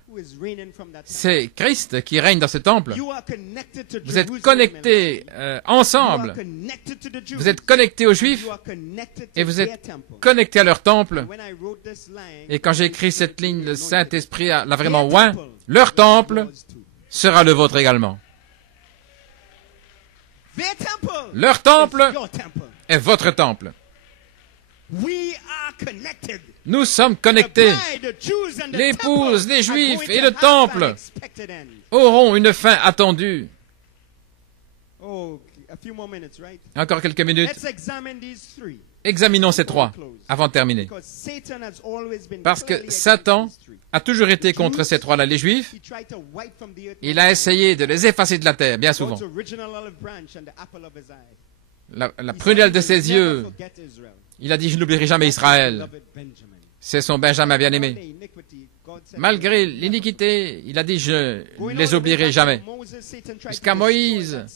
c'est Christ qui règne dans ce temple. Vous êtes connectés ensemble. Vous êtes connectés aux Juifs et vous êtes connectés à leur temple. Et quand j'ai écrit cette ligne, le Saint-Esprit l'a vraiment oint. Leur temple sera le vôtre également. Leur temple est votre temple. Nous sommes connectés. L'épouse, les Juifs et le temple auront une fin attendue. Encore quelques minutes. Examinons ces trois avant de terminer. Parce que Satan a toujours été contre ces trois-là. Les Juifs, il a essayé de les effacer de la terre, bien souvent. La prunelle de ses yeux, il a dit, je n'oublierai jamais Israël. C'est son Benjamin bien-aimé. Malgré l'iniquité, il a dit, je ne les oublierai jamais. Jusqu'à Moïse,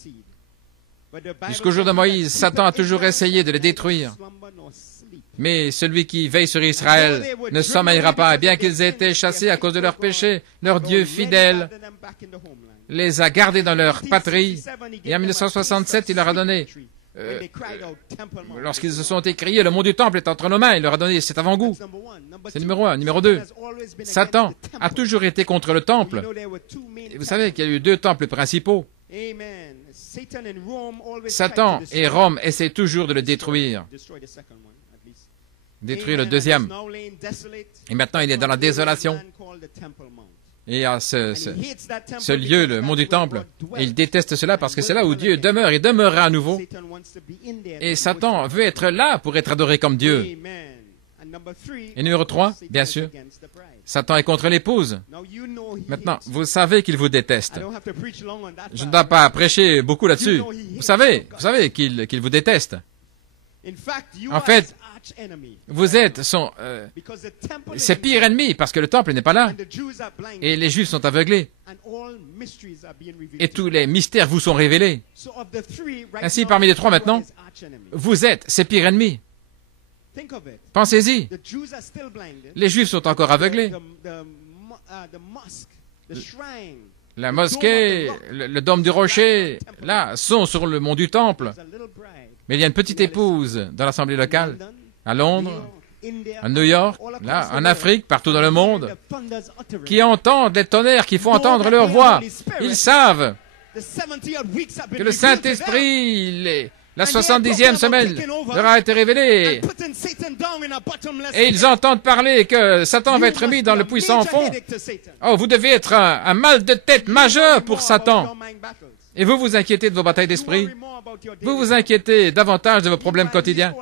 jusqu'au jour de Moïse, Satan a toujours essayé de les détruire. Mais celui qui veille sur Israël ne sommeillera pas. Et bien qu'ils aient été chassés à cause de leurs péchés, leur Dieu fidèle les a gardés dans leur patrie. Et en 1967, il leur a donné, lorsqu'ils se sont écriés, le mot du temple est entre nos mains, il leur a donné cet avant-goût. C'est numéro 1. Numéro 2, Satan a toujours été contre le temple. Et vous savez qu'il y a eu deux temples principaux. Satan et Rome essaient toujours de le détruire. Détruire le deuxième. Et maintenant, il est dans la désolation. Et à ce lieu, le mont du temple. Et il déteste cela parce que c'est là où Dieu demeure et demeurera à nouveau. Et Satan veut être là pour être adoré comme Dieu. Et numéro 3, bien sûr, Satan est contre l'épouse. Maintenant, vous savez qu'il vous déteste. Je ne dois pas prêcher beaucoup là-dessus. Vous savez qu'il vous déteste. En fait, vous êtes ses pires ennemis parce que le temple n'est pas là. Et les Juifs sont aveuglés. Et tous les mystères vous sont révélés. Ainsi, parmi les trois maintenant, vous êtes ses pires ennemis. Pensez-y. Les Juifs sont encore aveuglés. La mosquée, le dôme du rocher, là, sont sur le mont du temple. Mais il y a une petite épouse dans l'assemblée locale, à Londres, à New York, là, en Afrique, partout dans le monde, qui entendent les tonnerres, qui font entendre leur voix. Ils savent que le Saint-Esprit, la 70e semaine leur a été révélée. Et ils entendent parler que Satan va être mis dans le puits sans fond. Oh, vous devez être un mal de tête majeur pour Satan. Et vous vous inquiétez de vos batailles d'esprit. Vous vous inquiétez davantage de vos problèmes quotidiens.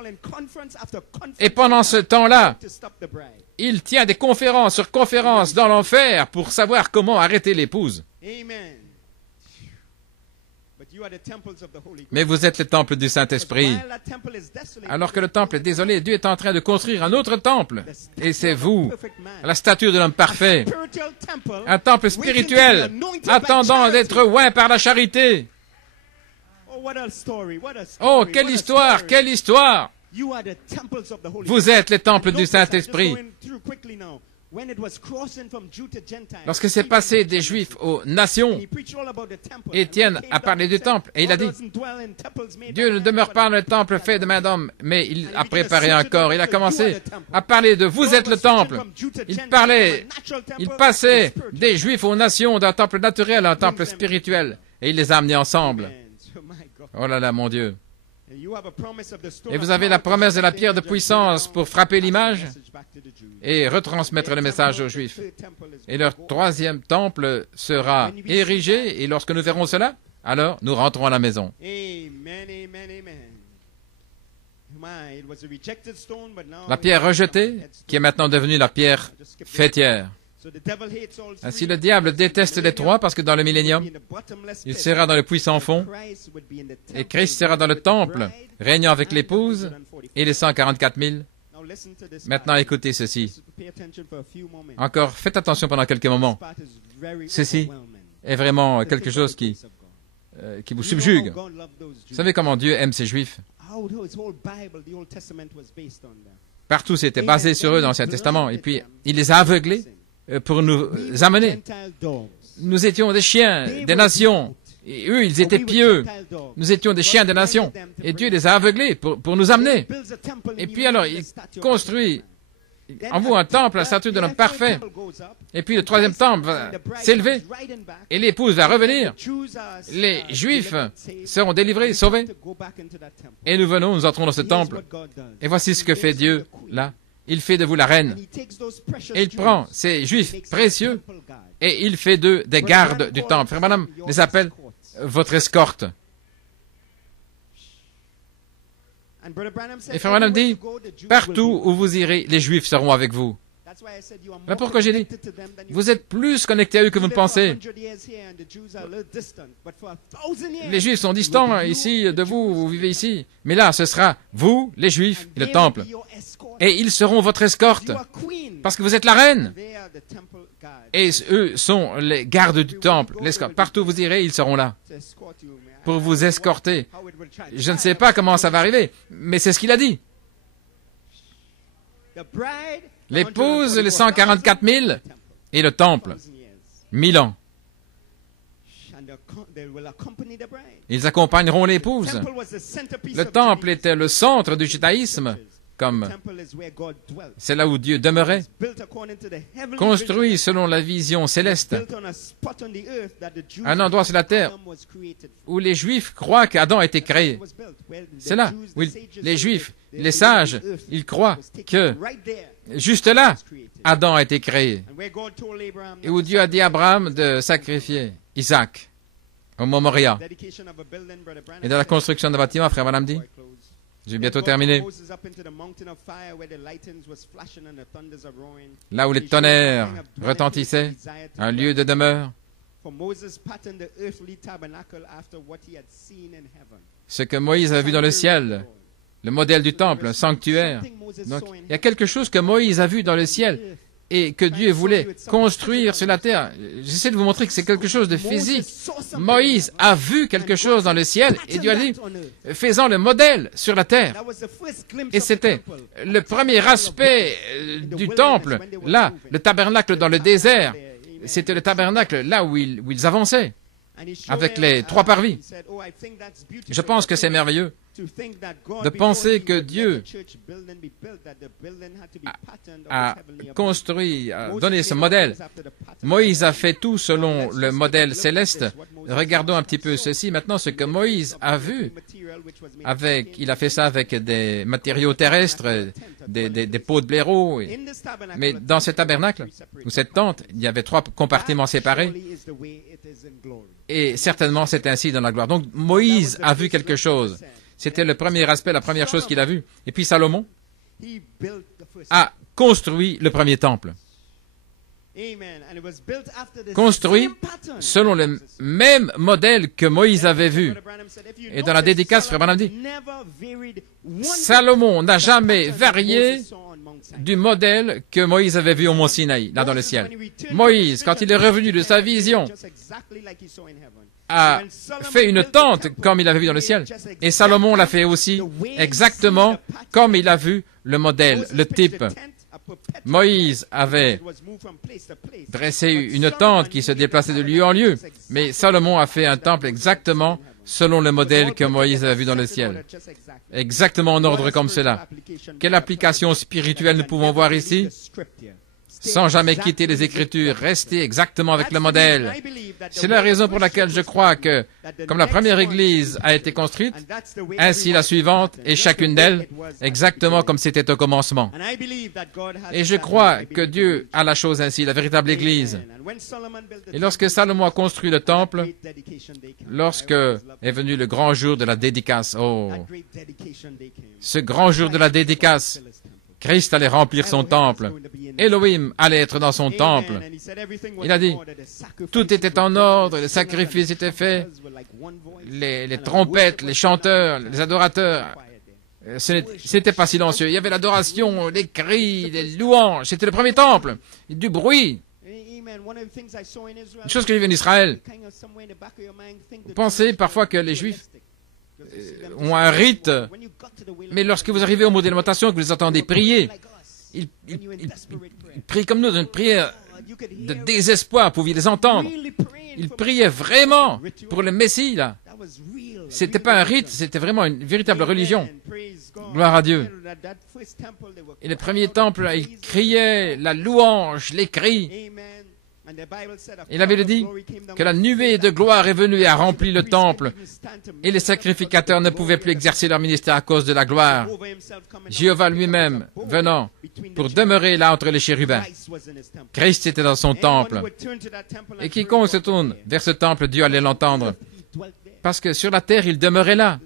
Et pendant ce temps-là, il tient des conférences sur conférences dans l'enfer pour savoir comment arrêter l'épouse. Mais vous êtes le temple du Saint-Esprit. Alors que le temple est désolé, Dieu est en train de construire un autre temple. Et c'est vous, la stature de l'homme parfait. Un temple spirituel, attendant d'être oint par la charité. Oh, quelle histoire, quelle histoire! Vous êtes les temples du Saint-Esprit. Lorsque c'est passé des Juifs aux nations, Étienne a parlé du temple et il a dit, Dieu ne demeure pas dans le temple fait de main d'homme, mais il a préparé un corps. Il a commencé à parler de vous êtes le temple. Il passait des Juifs aux nations d'un temple naturel à un temple spirituel et il les a amenés ensemble. Oh là là, mon Dieu. Et vous avez la promesse de la pierre de puissance pour frapper l'image et retransmettre le message aux Juifs. Et leur troisième temple sera érigé, et lorsque nous verrons cela, alors nous rentrons à la maison. La pierre rejetée, qui est maintenant devenue la pierre fêtière. Ainsi, le diable déteste les trois parce que dans le millénium, il sera dans le puits sans fond et Christ sera dans le temple, régnant avec l'épouse et les 144 000. Maintenant, écoutez ceci. Encore, faites attention pendant quelques moments. Ceci est vraiment quelque chose qui vous subjugue. Vous savez comment Dieu aime ses Juifs? Partout, c'était basé sur eux dans l'Ancien Testament. Et puis, il les a aveuglés pour nous amener. Nous étions des chiens des nations. Et eux, ils étaient pieux. Nous étions des chiens des nations. Et Dieu les a aveuglés pour nous amener. Et puis alors, il construit en vous un temple, la statue de l'homme parfait. Et puis le troisième temple va s'élever. Et l'épouse va revenir. Les Juifs seront délivrés, sauvés. Et nous venons, nous entrons dans ce temple. Et voici ce que fait Dieu, là. Il fait de vous la reine. Et il prend ces Juifs précieux et il fait d'eux des gardes du temple. Frère Branham les appelle votre escorte. Et Frère Branham dit, partout où vous irez, les Juifs seront avec vous. Voilà pourquoi j'ai dit, vous êtes plus connectés à eux que vous ne pensez. Les Juifs sont distants ici de vous, vous vivez ici. Mais là, ce sera vous, les Juifs, et le temple. Et ils seront votre escorte, parce que vous êtes la reine. Et eux sont les gardes du temple, l'escorte. Partout où vous irez, ils seront là, pour vous escorter. Je ne sais pas comment ça va arriver, mais c'est ce qu'il a dit. L'épouse, les 144 000, et le temple, 1000 ans. Ils accompagneront l'épouse. Le temple était le centre du judaïsme, comme c'est là où Dieu demeurait, construit selon la vision céleste, un endroit sur la terre où les Juifs croient qu'Adam a été créé. C'est là où les Juifs, les sages, ils croient que juste là, Adam a été créé, et où Dieu a dit à Abraham de sacrifier Isaac au mont Moria. Et dans la construction d'un bâtiment, frère Branham dit, j'ai bientôt terminé. Là où les tonnerres retentissaient, un lieu de demeure. Ce que Moïse a vu dans le ciel, le modèle du temple, un sanctuaire. Donc, il y a quelque chose que Moïse a vu dans le ciel et que Dieu voulait construire sur la terre. J'essaie de vous montrer que c'est quelque chose de physique. Moïse a vu quelque chose dans le ciel et Dieu a dit, faisant le modèle sur la terre. Et c'était le premier aspect du temple, là, le tabernacle dans le désert. C'était le tabernacle là où ils avançaient, avec les 3 parvis. Je pense que c'est merveilleux de penser que Dieu a construit, a donné ce modèle. Moïse a fait tout selon le modèle céleste. Regardons un petit peu ceci. Maintenant, ce que Moïse a vu, il a fait ça avec des matériaux terrestres, des pots de blaireau. Mais dans ce tabernacle, ou cette tente, il y avait 3 compartiments séparés. Et certainement, c'est ainsi dans la gloire. Donc, Moïse a vu quelque chose. C'était le premier aspect, la première chose qu'il a vue. Et puis Salomon a construit le premier temple. Construit selon le même modèle que Moïse avait vu. Et dans la dédicace, Frère Branham dit, Salomon n'a jamais varié du modèle que Moïse avait vu au mont Sinaï, là dans le ciel. Moïse, quand il est revenu de sa vision, a fait une tente comme il avait vu dans le ciel. Et Salomon l'a fait aussi exactement comme il a vu le modèle, le type. Moïse avait dressé une tente qui se déplaçait de lieu en lieu, mais Salomon a fait un temple exactement selon le modèle que Moïse avait vu dans le ciel. Exactement en ordre comme cela. Quelle application spirituelle nous pouvons voir ici? Sans jamais quitter les Écritures, rester exactement avec le modèle. C'est la raison pour laquelle je crois que, comme la première Église a été construite, ainsi la suivante, et chacune d'elles, exactement comme c'était au commencement. Et je crois que Dieu a la chose ainsi, la véritable Église. Et lorsque Salomon a construit le temple, lorsque est venu le grand jour de la dédicace, oh, ce grand jour de la dédicace, Christ allait remplir son temple. Elohim allait être dans son temple. Il a dit, tout était en ordre, les sacrifices étaient faits, les trompettes, les chanteurs, les adorateurs. Ce n'était pas silencieux. Il y avait l'adoration, les cris, les louanges. C'était le premier temple. Du bruit. Une chose que j'ai vue en Israël. Vous pensez parfois que les Juifs ont un rite, mais lorsque vous arrivez au mot de lamentation, que vous les entendez prier, ils prient comme nous, dans une prière de désespoir, vous pouviez les entendre. Ils priaient vraiment pour le Messie, là. C'était pas un rite, c'était vraiment une véritable religion. Gloire à Dieu. Et le premier temple, là, ils criaient la louange, les cris. Et la Bible dit que la nuée de gloire est venue et a rempli le temple, et les sacrificateurs ne pouvaient plus exercer leur ministère à cause de la gloire. Jéhovah lui-même venant pour demeurer là entre les chérubins. Christ était dans son temple. Et quiconque se tourne vers ce temple, Dieu allait l'entendre. Parce que sur la terre, il demeurait là.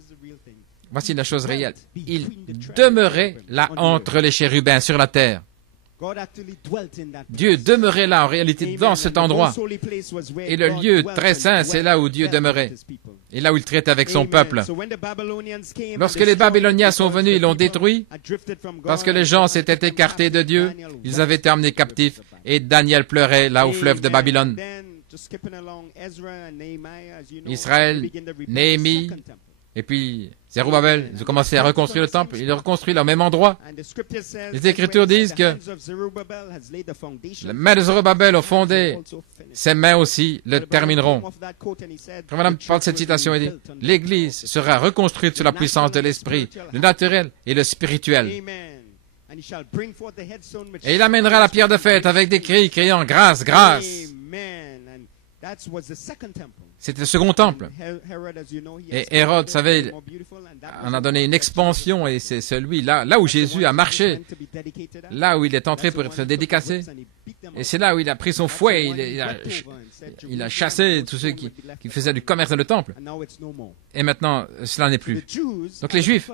Voici la chose réelle. Il demeurait là entre les chérubins sur la terre. Dieu demeurait là, en réalité, dans cet endroit. Et le lieu très saint, c'est là où Dieu demeurait. Et là où il traite avec son peuple. Lorsque les Babyloniens sont venus, ils l'ont détruit, parce que les gens s'étaient écartés de Dieu. Ils avaient été emmenés captifs. Et Daniel pleurait là au fleuve de Babylone. Israël, Néhémie, et puis Zerubbabel, ils ont commencé à reconstruire le temple. Ils ont reconstruit au même endroit. Les Écritures disent que les mains de Zerubbabel ont fondé, ses mains aussi le termineront. Madame parle de cette citation et dit, l'Église sera reconstruite sous la puissance de l'Esprit, le naturel et le spirituel. Et il amènera la pierre de fête avec des cris criant grâce, grâce. C'était le second temple. Et Hérode, vous savez, en a donné une expansion et c'est celui-là, là où Jésus a marché, là où il est entré pour être dédicacé. Et c'est là où il a pris son fouet, il a chassé tous ceux qui faisaient du commerce dans le temple. Et maintenant, cela n'est plus. Donc les Juifs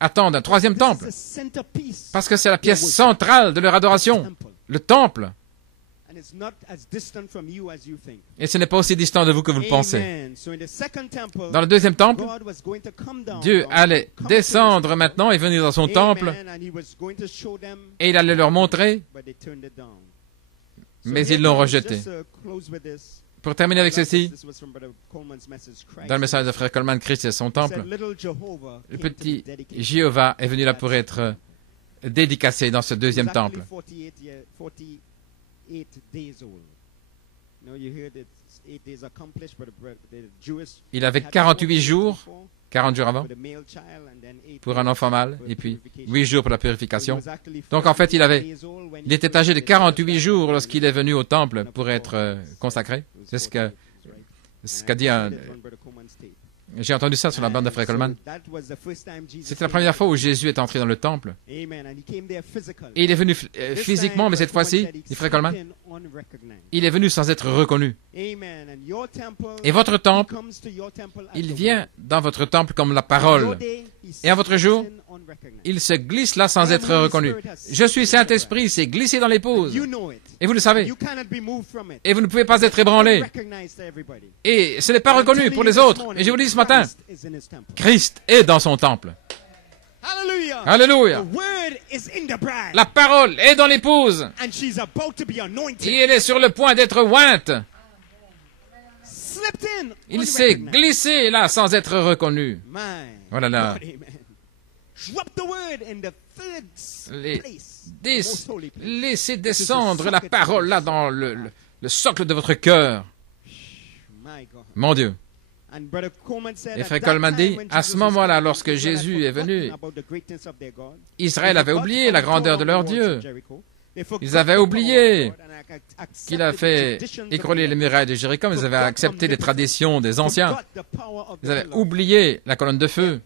attendent un troisième temple, parce que c'est la pièce centrale de leur adoration, le temple. Et ce n'est pas aussi distant de vous que vous le pensez. Dans le deuxième temple, Dieu allait descendre maintenant et venir dans son temple, et il allait leur montrer, mais ils l'ont rejeté. Pour terminer avec ceci, dans le message de Frère Coleman, Christ et son temple, le petit Jéhovah est venu là pour être dédicacé dans ce deuxième temple. Il avait 48 jours, 40 jours avant, pour un enfant mâle, et puis 8 jours pour la purification. Donc en fait, il était âgé de 48 jours lorsqu'il est venu au temple pour être consacré. C'est ce qu'a dit un... J'ai entendu ça sur la bande de Frère Coleman. C'était la première fois où Jésus est entré dans le temple. Et il est venu physiquement, mais cette fois-ci, dit Frère Coleman, il est venu sans être reconnu. Et votre temple, il vient dans votre temple comme la parole. Et à votre jour, il se glisse là sans être reconnu. Je suis Saint-Esprit, c'est glissé dans l'épouse. Et vous le savez. Et vous ne pouvez pas être ébranlé. Et ce n'est pas reconnu pour les autres. Et je vous dis ce matin, Christ est dans son temple. Alléluia. La parole est dans l'épouse. Et elle est sur le point d'être ointe. Il s'est glissé là sans être reconnu. Voilà là. Laissez descendre la parole là dans le socle de votre cœur. Mon Dieu. Et Frère Coleman dit, à ce moment-là, lorsque Jésus est venu, Israël avait oublié la grandeur de leur Dieu. Ils avaient oublié qu'il a fait écrouler les murailles de Jéricho, mais ils avaient accepté les traditions des anciens. Ils avaient oublié la colonne de feu.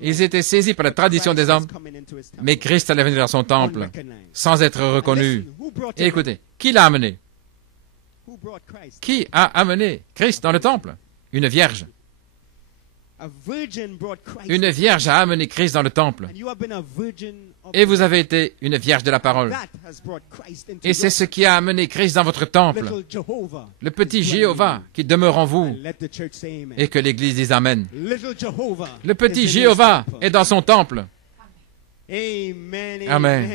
Ils étaient saisis par la tradition des hommes. Mais Christ allait venir dans son temple sans être reconnu. Et écoutez, qui l'a amené? Qui a amené Christ dans le temple? Une vierge. Une vierge a amené Christ dans le temple. Et vous avez été une vierge de la parole. Et c'est ce qui a amené Christ dans votre temple. Le petit Jéhovah qui demeure en vous. Et que l'Église dise Amen. Le petit Jéhovah est dans son temple. Amen.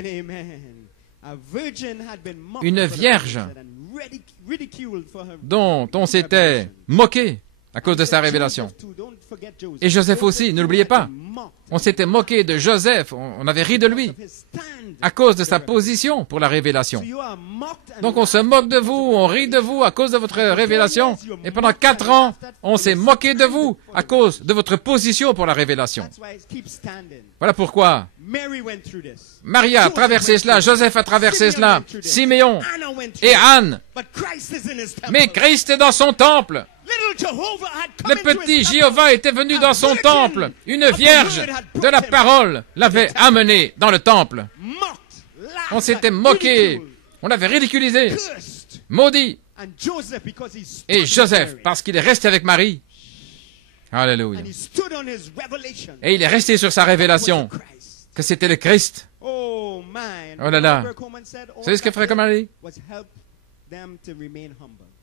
Une vierge dont on s'était moqué à cause de sa révélation. Et Joseph aussi, ne l'oubliez pas. On s'était moqué de Joseph, on avait ri de lui, à cause de sa position pour la révélation. Donc on se moque de vous, on rit de vous à cause de votre révélation. Et pendant 4 ans, on s'est moqué de vous à cause de votre position pour la révélation. Voilà pourquoi Marie a traversé cela, Joseph a traversé cela, Siméon et Anne. Mais Christ est dans son temple. Le petit Jéhovah était venu dans son temple. Une vierge de la parole l'avait amené dans le temple. On s'était moqué. On l'avait ridiculisé. Maudit. Et Joseph, parce qu'il est resté avec Marie. Alléluia. Et il est resté sur sa révélation que c'était le Christ. Oh là là. Vous savez ce que Frère Coleman a dit?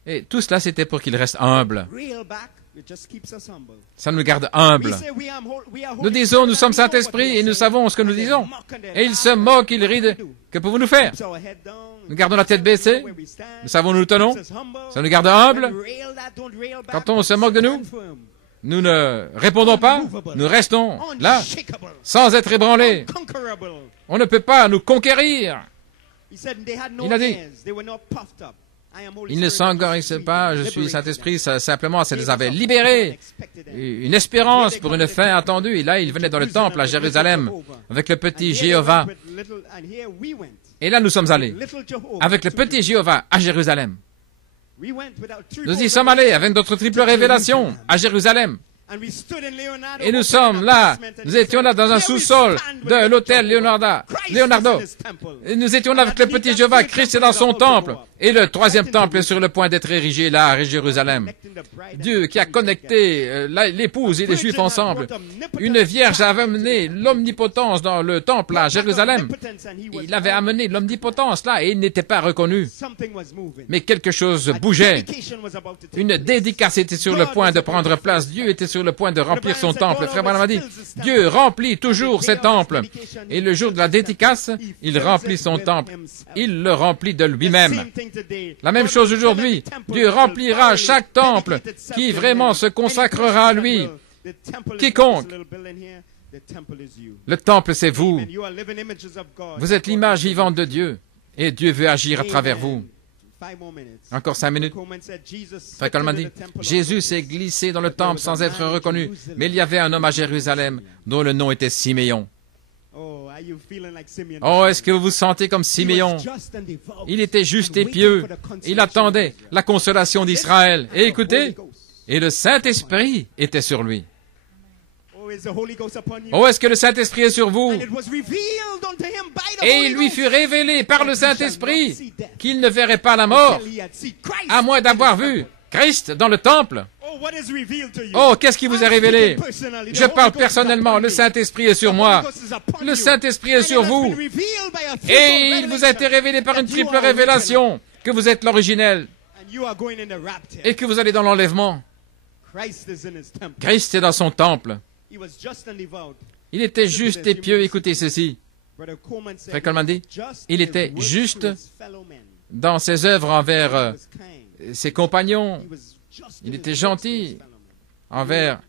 Et tout cela, c'était pour qu'il reste humble. Ça nous garde humbles. Nous disons, nous sommes Saint-Esprit et nous savons ce que nous disons. Et ils se moquent, ils rient. Que pouvons-nous faire? Nous gardons la tête baissée. Nous savons où nous tenons. Ça nous garde humbles. Quand on se moque de nous, nous ne répondons pas. Nous restons là, sans être ébranlés. On ne peut pas nous conquérir. Il a dit, ils ne s'engorgissaient pas, je suis Saint-Esprit, simplement, ça les avait libérés. Une espérance pour une fin attendue. Et là, ils venaient dans le temple à Jérusalem avec le petit Jéhovah. Et là, nous sommes allés avec le petit Jéhovah à Jérusalem. Nous y sommes allés avec notre triple révélation à Jérusalem. Et nous sommes là, nous étions là dans un sous-sol de l'hôtel Leonardo. Et nous étions là avec le petit Jéhovah, Christ est dans son temple. Et le 3e temple est sur le point d'être érigé là à Jérusalem. Dieu qui a connecté l'épouse et les Juifs ensemble. Une vierge avait amené l'omnipotence dans le temple à Jérusalem. Il avait amené l'omnipotence là et il n'était pas reconnu. Mais quelque chose bougeait. Une dédicace était sur le point de prendre place. Dieu était sur le point de remplir son temple. Frère Branham a dit, Dieu remplit toujours ses temples. Et le jour de la dédicace, il remplit son temple. Il le remplit de lui-même. La même chose aujourd'hui. Dieu remplira chaque temple qui vraiment se consacrera à lui. Quiconque. Le temple, c'est vous. Vous êtes l'image vivante de Dieu. Et Dieu veut agir à travers vous. Encore 5 minutes. Frère Coleman dit, Jésus s'est glissé dans le temple sans être reconnu, mais il y avait un homme à Jérusalem dont le nom était Siméon. Oh, est-ce que vous vous sentez comme Siméon? Il était juste et pieux. Il attendait la consolation d'Israël. Et écoutez, et le Saint-Esprit était sur lui. Oh, est-ce que le Saint-Esprit est sur vous? Et il lui fut révélé par le Saint-Esprit qu'il ne verrait pas la mort, à moins d'avoir vu Christ dans le temple. Oh, qu'est-ce qui vous est révélé? Je parle personnellement, le Saint-Esprit est sur moi. Le Saint-Esprit est sur vous. Et il vous a été révélé par une triple révélation, que vous êtes l'originel et que vous allez dans l'enlèvement. Christ est dans son temple. Il était juste et pieux, écoutez ceci. Frère Coleman dit, il était juste dans ses œuvres envers ses compagnons. Il était gentil envers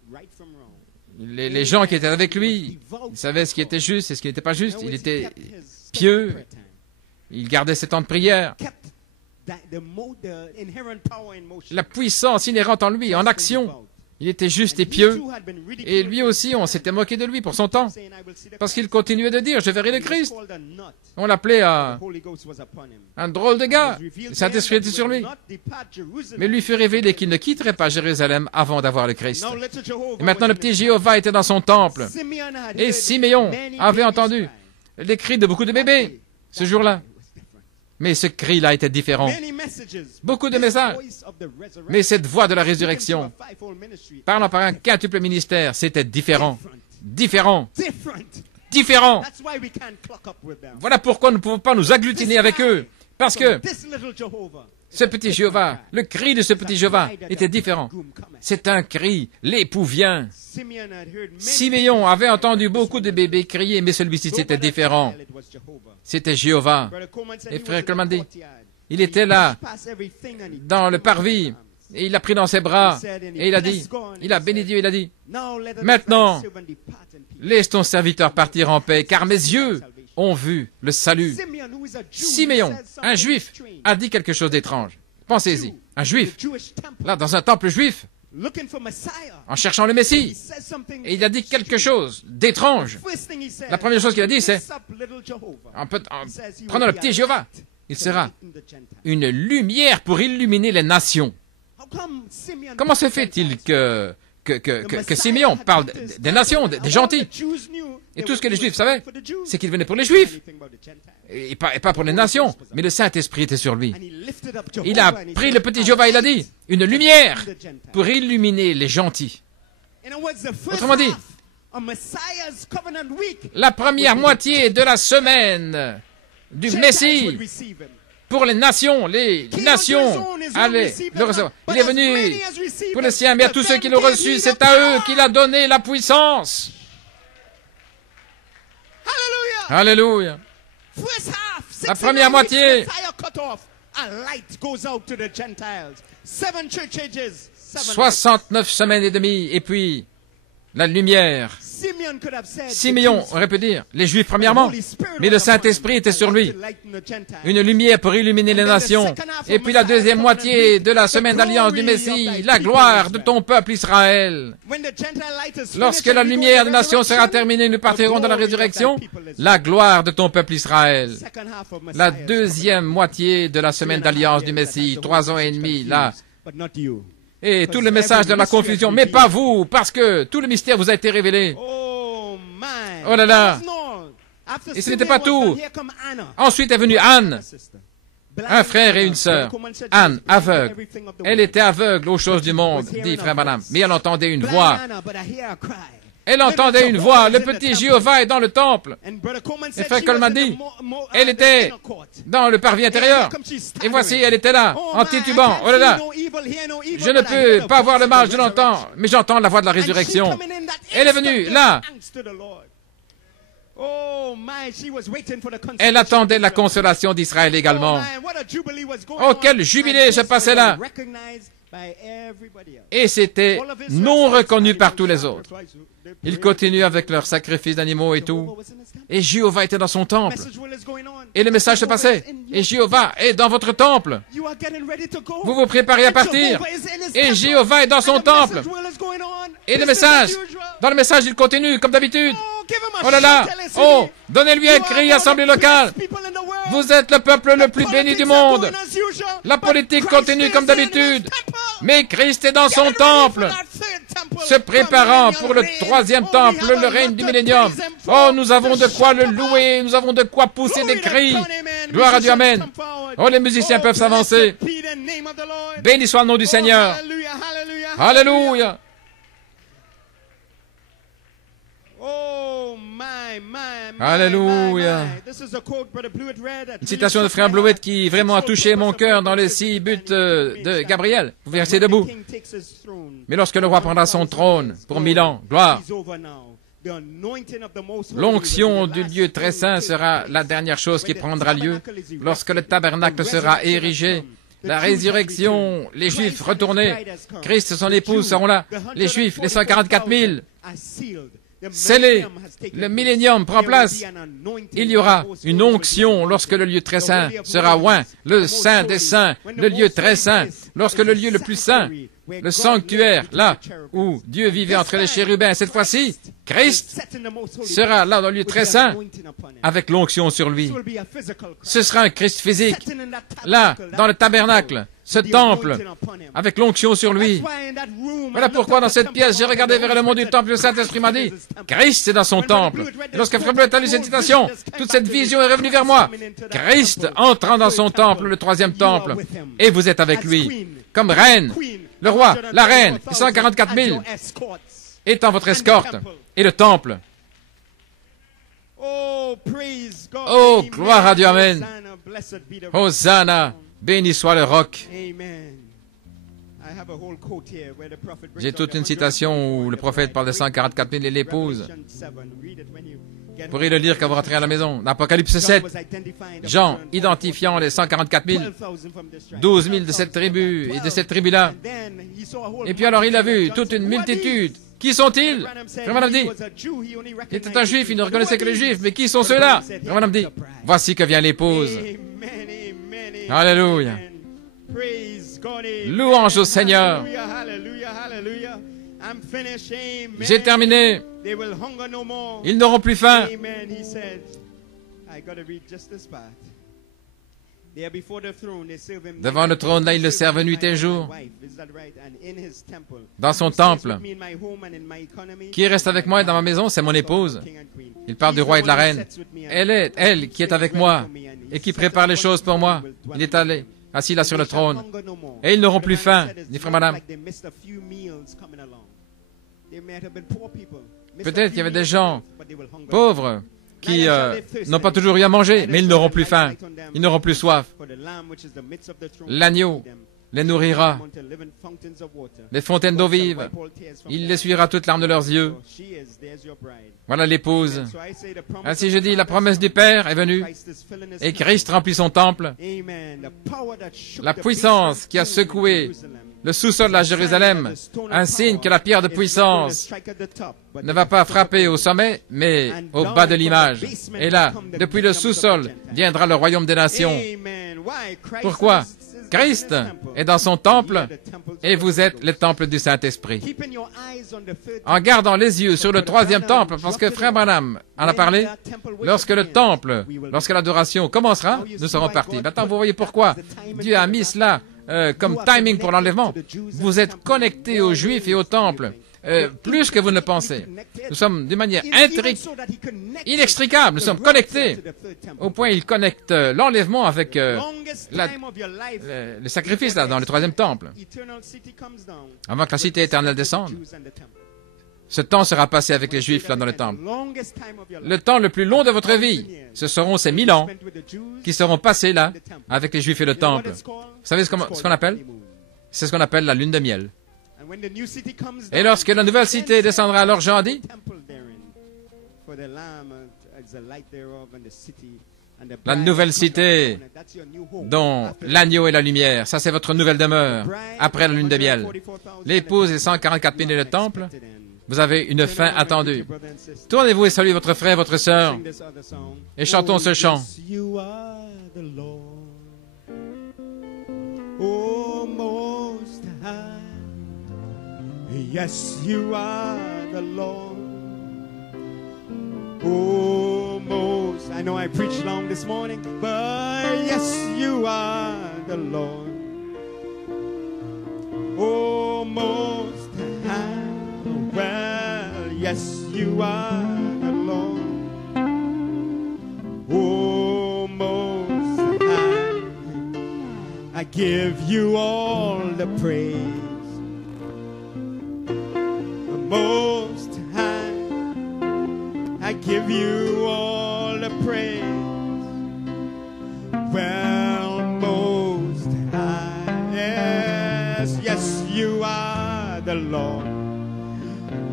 les gens qui étaient avec lui. Il savait ce qui était juste et ce qui n'était pas juste. Il était pieux. Il gardait ses temps de prière. La puissance inhérente en lui, en action. Il était juste et pieux. Et lui aussi, on s'était moqué de lui pour son temps. Parce qu'il continuait de dire, je verrai le Christ. On l'appelait un drôle de gars. Le Saint-Esprit était sur lui. Mais lui fut révélé qu'il ne quitterait pas Jérusalem avant d'avoir le Christ. Et maintenant, le petit Jéhovah était dans son temple. Et Siméon avait entendu les cris de beaucoup de bébés ce jour-là. Mais ce cri-là était différent. Beaucoup de messages. Mais cette voix de la résurrection, parlant par un quintuple ministère, c'était différent. Différent. Différent. Voilà pourquoi nous ne pouvons pas nous agglutiner avec eux. Parce que ce petit Jéhovah, le cri de ce petit Jéhovah était différent. C'est un cri, l'époux vient. Siméon avait entendu beaucoup de bébés crier, mais celui-ci c'était différent. C'était Jéhovah. Et frère Coleman dit, il était là, dans le parvis, Et il l'a pris dans ses bras et il a dit, il a béni Dieu, il a dit, maintenant, laisse ton serviteur partir en paix, car mes yeux ont vu le salut. Siméon, un juif, a dit quelque chose d'étrange. Pensez-y, un juif, là, dans un temple juif, en cherchant le Messie, et il a dit quelque chose d'étrange. La première chose qu'il a dit, c'est, prenons le petit Jéhovah, il sera une lumière pour illuminer les nations. Comment se fait-il que Siméon parle des nations, des gentils? Et tout ce que les Juifs savaient, c'est qu'il venait pour les Juifs, et pas pour les nations. Mais le Saint-Esprit était sur lui. Il a pris le petit Jéhovah, il a dit, une lumière pour illuminer les gentils. Autrement dit, la première moitié de la semaine du Messie, pour les nations allaient le recevoir. Il est venu pour les siens, mais à tous ceux qui l'ont reçu, c'est à eux qu'il a donné la puissance. Alléluia. La première moitié, 69 semaines et demie, et puis la lumière. Simeon aurait pu dire, les Juifs premièrement, mais le Saint-Esprit était sur lui. Une lumière pour illuminer les nations. Et puis la deuxième moitié de la semaine d'alliance du Messie, la gloire de ton peuple Israël. Lorsque la lumière des nations sera terminée, nous partirons dans la résurrection, la gloire de ton peuple Israël. La deuxième moitié de la semaine d'alliance du Messie, 3 ans et demi, là. Et tout le message de la confusion, mais pas vous, parce que tout le mystère vous a été révélé. Oh là là. Et ce n'était pas tout. Ensuite est venue Anne, un frère et une sœur. Anne, aveugle. Elle était aveugle aux choses du monde, dit frère Branham. Mais elle entendait une voix. Elle entendait une voix. Le petit Jéhovah est dans le temple. Et frère Coleman dit, elle était dans le parvis intérieur. Et voici, elle était là, en titubant. Oh là là. Je ne peux pas voir le mal, je l'entends, mais j'entends la voix de la résurrection. Elle est venue là. Elle attendait la consolation d'Israël également. Oh, quel jubilé se passait là! Et c'était non reconnu par tous les autres. Ils continuent avec leurs sacrifices d'animaux et tout. Et Jéhovah était dans son temple. Et le message se passait. Et Jéhovah est dans votre temple. Vous vous préparez à partir. Et Jéhovah est dans son temple. Et le message, dans le message, il continue comme d'habitude. Oh là là, oh, donnez-lui un cri, assemblée locale. Vous êtes le peuple le plus béni du monde. La politique continue comme d'habitude. Mais Christ est dans son temple, se préparant pour le troisième temple, le règne du millénium. Oh, nous avons de quoi le louer, nous avons de quoi pousser des cris. Gloire à Dieu, amen. Oh, les musiciens peuvent s'avancer. Béni soit le nom du Seigneur. Alléluia. Alléluia. Une citation de frère Blewett qui vraiment a touché mon cœur dans les 6 buts de Gabriel. Vous verrez, debout. Mais lorsque le roi prendra son trône pour 1000 ans, gloire, l'onction du lieu très saint sera la dernière chose qui prendra lieu lorsque le tabernacle sera érigé. La résurrection, les Juifs retournés, Christ et son épouse seront là. Les Juifs, les 144 000, scellés, le millénium prend place. Il y aura une onction lorsque le lieu très saint sera oint, le saint des saints, le lieu très saint, lorsque le lieu le plus saint, le sanctuaire, là où Dieu vivait entre les chérubins, cette fois-ci, Christ sera là dans le lieu très saint avec l'onction sur lui. Ce sera un Christ physique, là, dans le tabernacle, ce temple, avec l'onction sur lui. Voilà pourquoi dans cette pièce, j'ai regardé vers le monde du temple, le Saint-Esprit m'a dit, Christ est dans son temple. Et lorsque Frère Bleuet a lu cette citation, toute cette vision est revenue vers moi. Christ entrant dans son temple, le troisième temple, et vous êtes avec lui, comme reine. Le roi, la reine, les 144 000 étant votre escorte, et le temple. Oh, gloire à Dieu, amen. Hosanna, béni soit le roc. J'ai toute une citation où le prophète parle de 144 000 et l'épouse. Vous pourrez le lire quand vous rentrez à la maison. L'Apocalypse 7, Jean identifiant les 144 000, 12 000 de cette tribu et de cette tribu-là. Et puis alors il a vu toute une multitude. Qui sont-ils? Frère Branham dit, il était un juif, il ne reconnaissait que les juifs, mais qui sont ceux-là? Frère Branham dit, voici que vient l'épouse. Alléluia. Louange au Seigneur. J'ai terminé. Ils n'auront plus faim. Devant le trône, là, ils le servent nuit et jour. Dans son temple. Qui reste avec moi et dans ma maison, c'est mon épouse. Il parle du roi et de la reine. Elle qui est avec moi et qui prépare les choses pour moi. Il est allé, assis là sur le trône. Et ils n'auront plus faim, dit Frère Branham. Peut-être qu'il y avait des gens pauvres qui n'ont pas toujours eu à manger, mais ils n'auront plus faim, ils n'auront plus soif. L'agneau les nourrira, les fontaines d'eau vive, il essuiera toute larme de leurs yeux. Voilà l'épouse. Ainsi je dis, la promesse du Père est venue, et Christ remplit son temple. La puissance qui a secoué le sous-sol de la Jérusalem, un signe que la pierre de puissance ne va pas frapper au sommet, mais au bas de l'image. Et là, depuis le sous-sol, viendra le royaume des nations. Pourquoi? Christ est dans son temple et vous êtes le temple du Saint-Esprit. En gardant les yeux sur le troisième temple, parce que Frère Branham en a parlé, lorsque le temple, lorsque l'adoration commencera, nous serons partis. Maintenant, vous voyez pourquoi Dieu a mis cela comme timing pour l'enlèvement. Vous êtes connectés aux Juifs et au temple. Plus que vous ne le pensez. Nous sommes d'une manière inextricable, nous sommes connectés, au point il connecte l'enlèvement avec le sacrifice là, dans le troisième temple, avant que la cité éternelle descende. Ce temps sera passé avec les Juifs là dans le temple. Le temps le plus long de votre vie, ce seront ces 1000 ans qui seront passés là avec les Juifs et le temple. Vous savez ce qu'on appelle? C'est ce qu'on appelle la lune de miel. Et lorsque la nouvelle cité descendra, alors Jean dit, la nouvelle cité dont l'agneau est la lumière, ça c'est votre nouvelle demeure, après la lune de miel. L'épouse et 144 000 et le temple, vous avez une fin attendue. Tournez-vous et saluez votre frère, votre sœur, et chantons ce chant. Yes, you are the Lord. Oh, most. I know I preached long this morning, but yes, you are the Lord. Oh, most high. Well, yes, you are the Lord. Oh, most high. I give you all the praise. Most high, I give you all the praise. Well, most high, yes, yes, you are the Lord.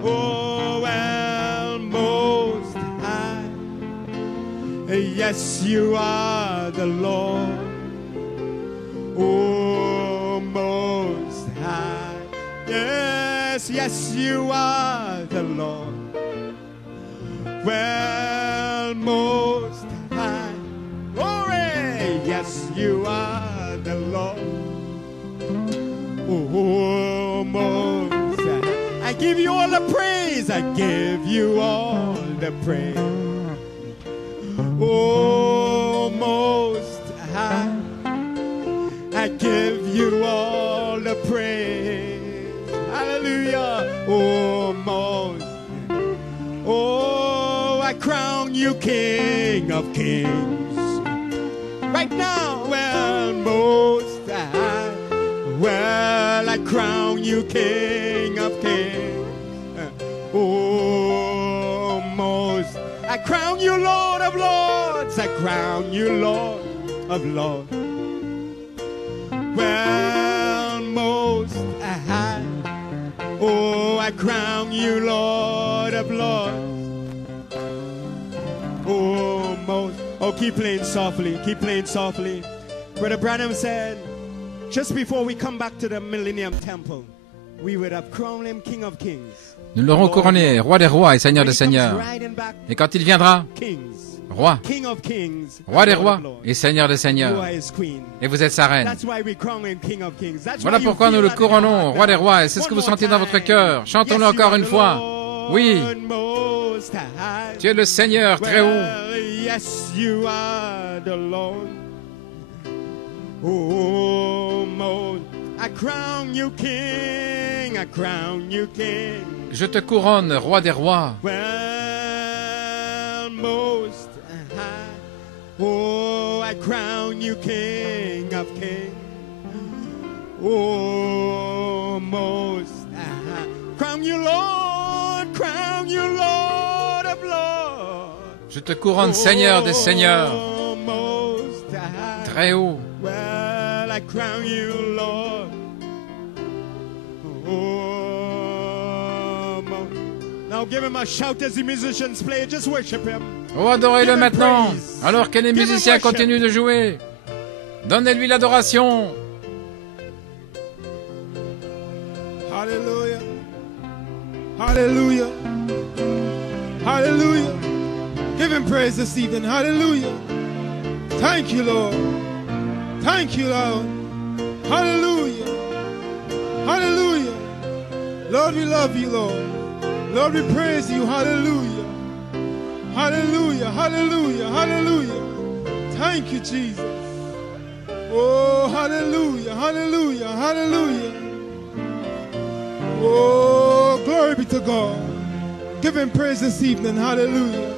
Oh, well, most high, yes, you are the Lord. Oh, most high, yes, yes, you are the Lord. Well, most high, glory, yes, you are the Lord. Oh, most high, I give you all the praise, I give you all the praise. Oh, most high, I give you all the praise. Hallelujah. Oh, most. Oh, I crown you King of Kings. Right now, well, most high. Well, I crown you King of Kings. Oh, most. I crown you Lord of Lords. I crown you Lord of Lords. Well, most high. I crown you Lord of Lords. Oh, oh, keep playing softly, keep playing softly. Brother Branham said, just before we come back to the Millennium Temple, we would have crowned him King of Kings. Nous l'aurons couronné, roi des rois et seigneur des seigneurs. Et quand il viendra, roi, roi des rois et seigneur des seigneurs. Et vous êtes sa reine. Voilà pourquoi nous le couronnons, roi des rois. Et c'est ce que vous sentez dans votre cœur. Chantons-le encore une fois. Oui, tu es le Seigneur très haut. Yes, you are the Lord. Oh, I crown you King, I crown you King. Je te couronne, roi des rois. Well, most high. Oh, I crown you King of Kings. Oh, most high. Crown you Lord of Lords. Je te couronne, Seigneur des seigneurs. Très haut. Well, I crown you Lord. Now give him a shout as the musicians play. Just worship him. Oh, adorez-le maintenant, alors que les musiciens continuent de jouer. Donnez-lui l'adoration. Hallelujah. Hallelujah. Hallelujah. Give him praise this evening. Hallelujah. Thank you, Lord. Thank you, Lord. Hallelujah. Hallelujah. Lord, we love you, Lord. Lord, we praise you. Hallelujah. Hallelujah. Hallelujah. Hallelujah. Thank you, Jesus. Oh, hallelujah. Hallelujah. Hallelujah. Oh, glory be to God. Give him praise this evening. Hallelujah.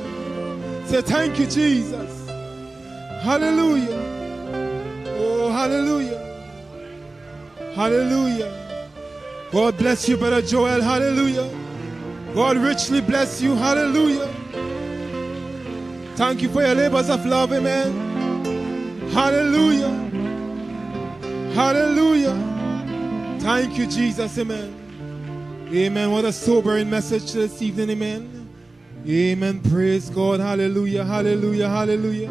Say thank you, Jesus. Hallelujah. Oh, hallelujah. Hallelujah. God bless you, Brother Joel. Hallelujah. God richly bless you. Hallelujah. Thank you for your labors of love. Amen. Hallelujah. Hallelujah. Thank you, Jesus. Amen. Amen. What a sobering message this evening. Amen. Amen. Praise God. Hallelujah. Hallelujah. Hallelujah.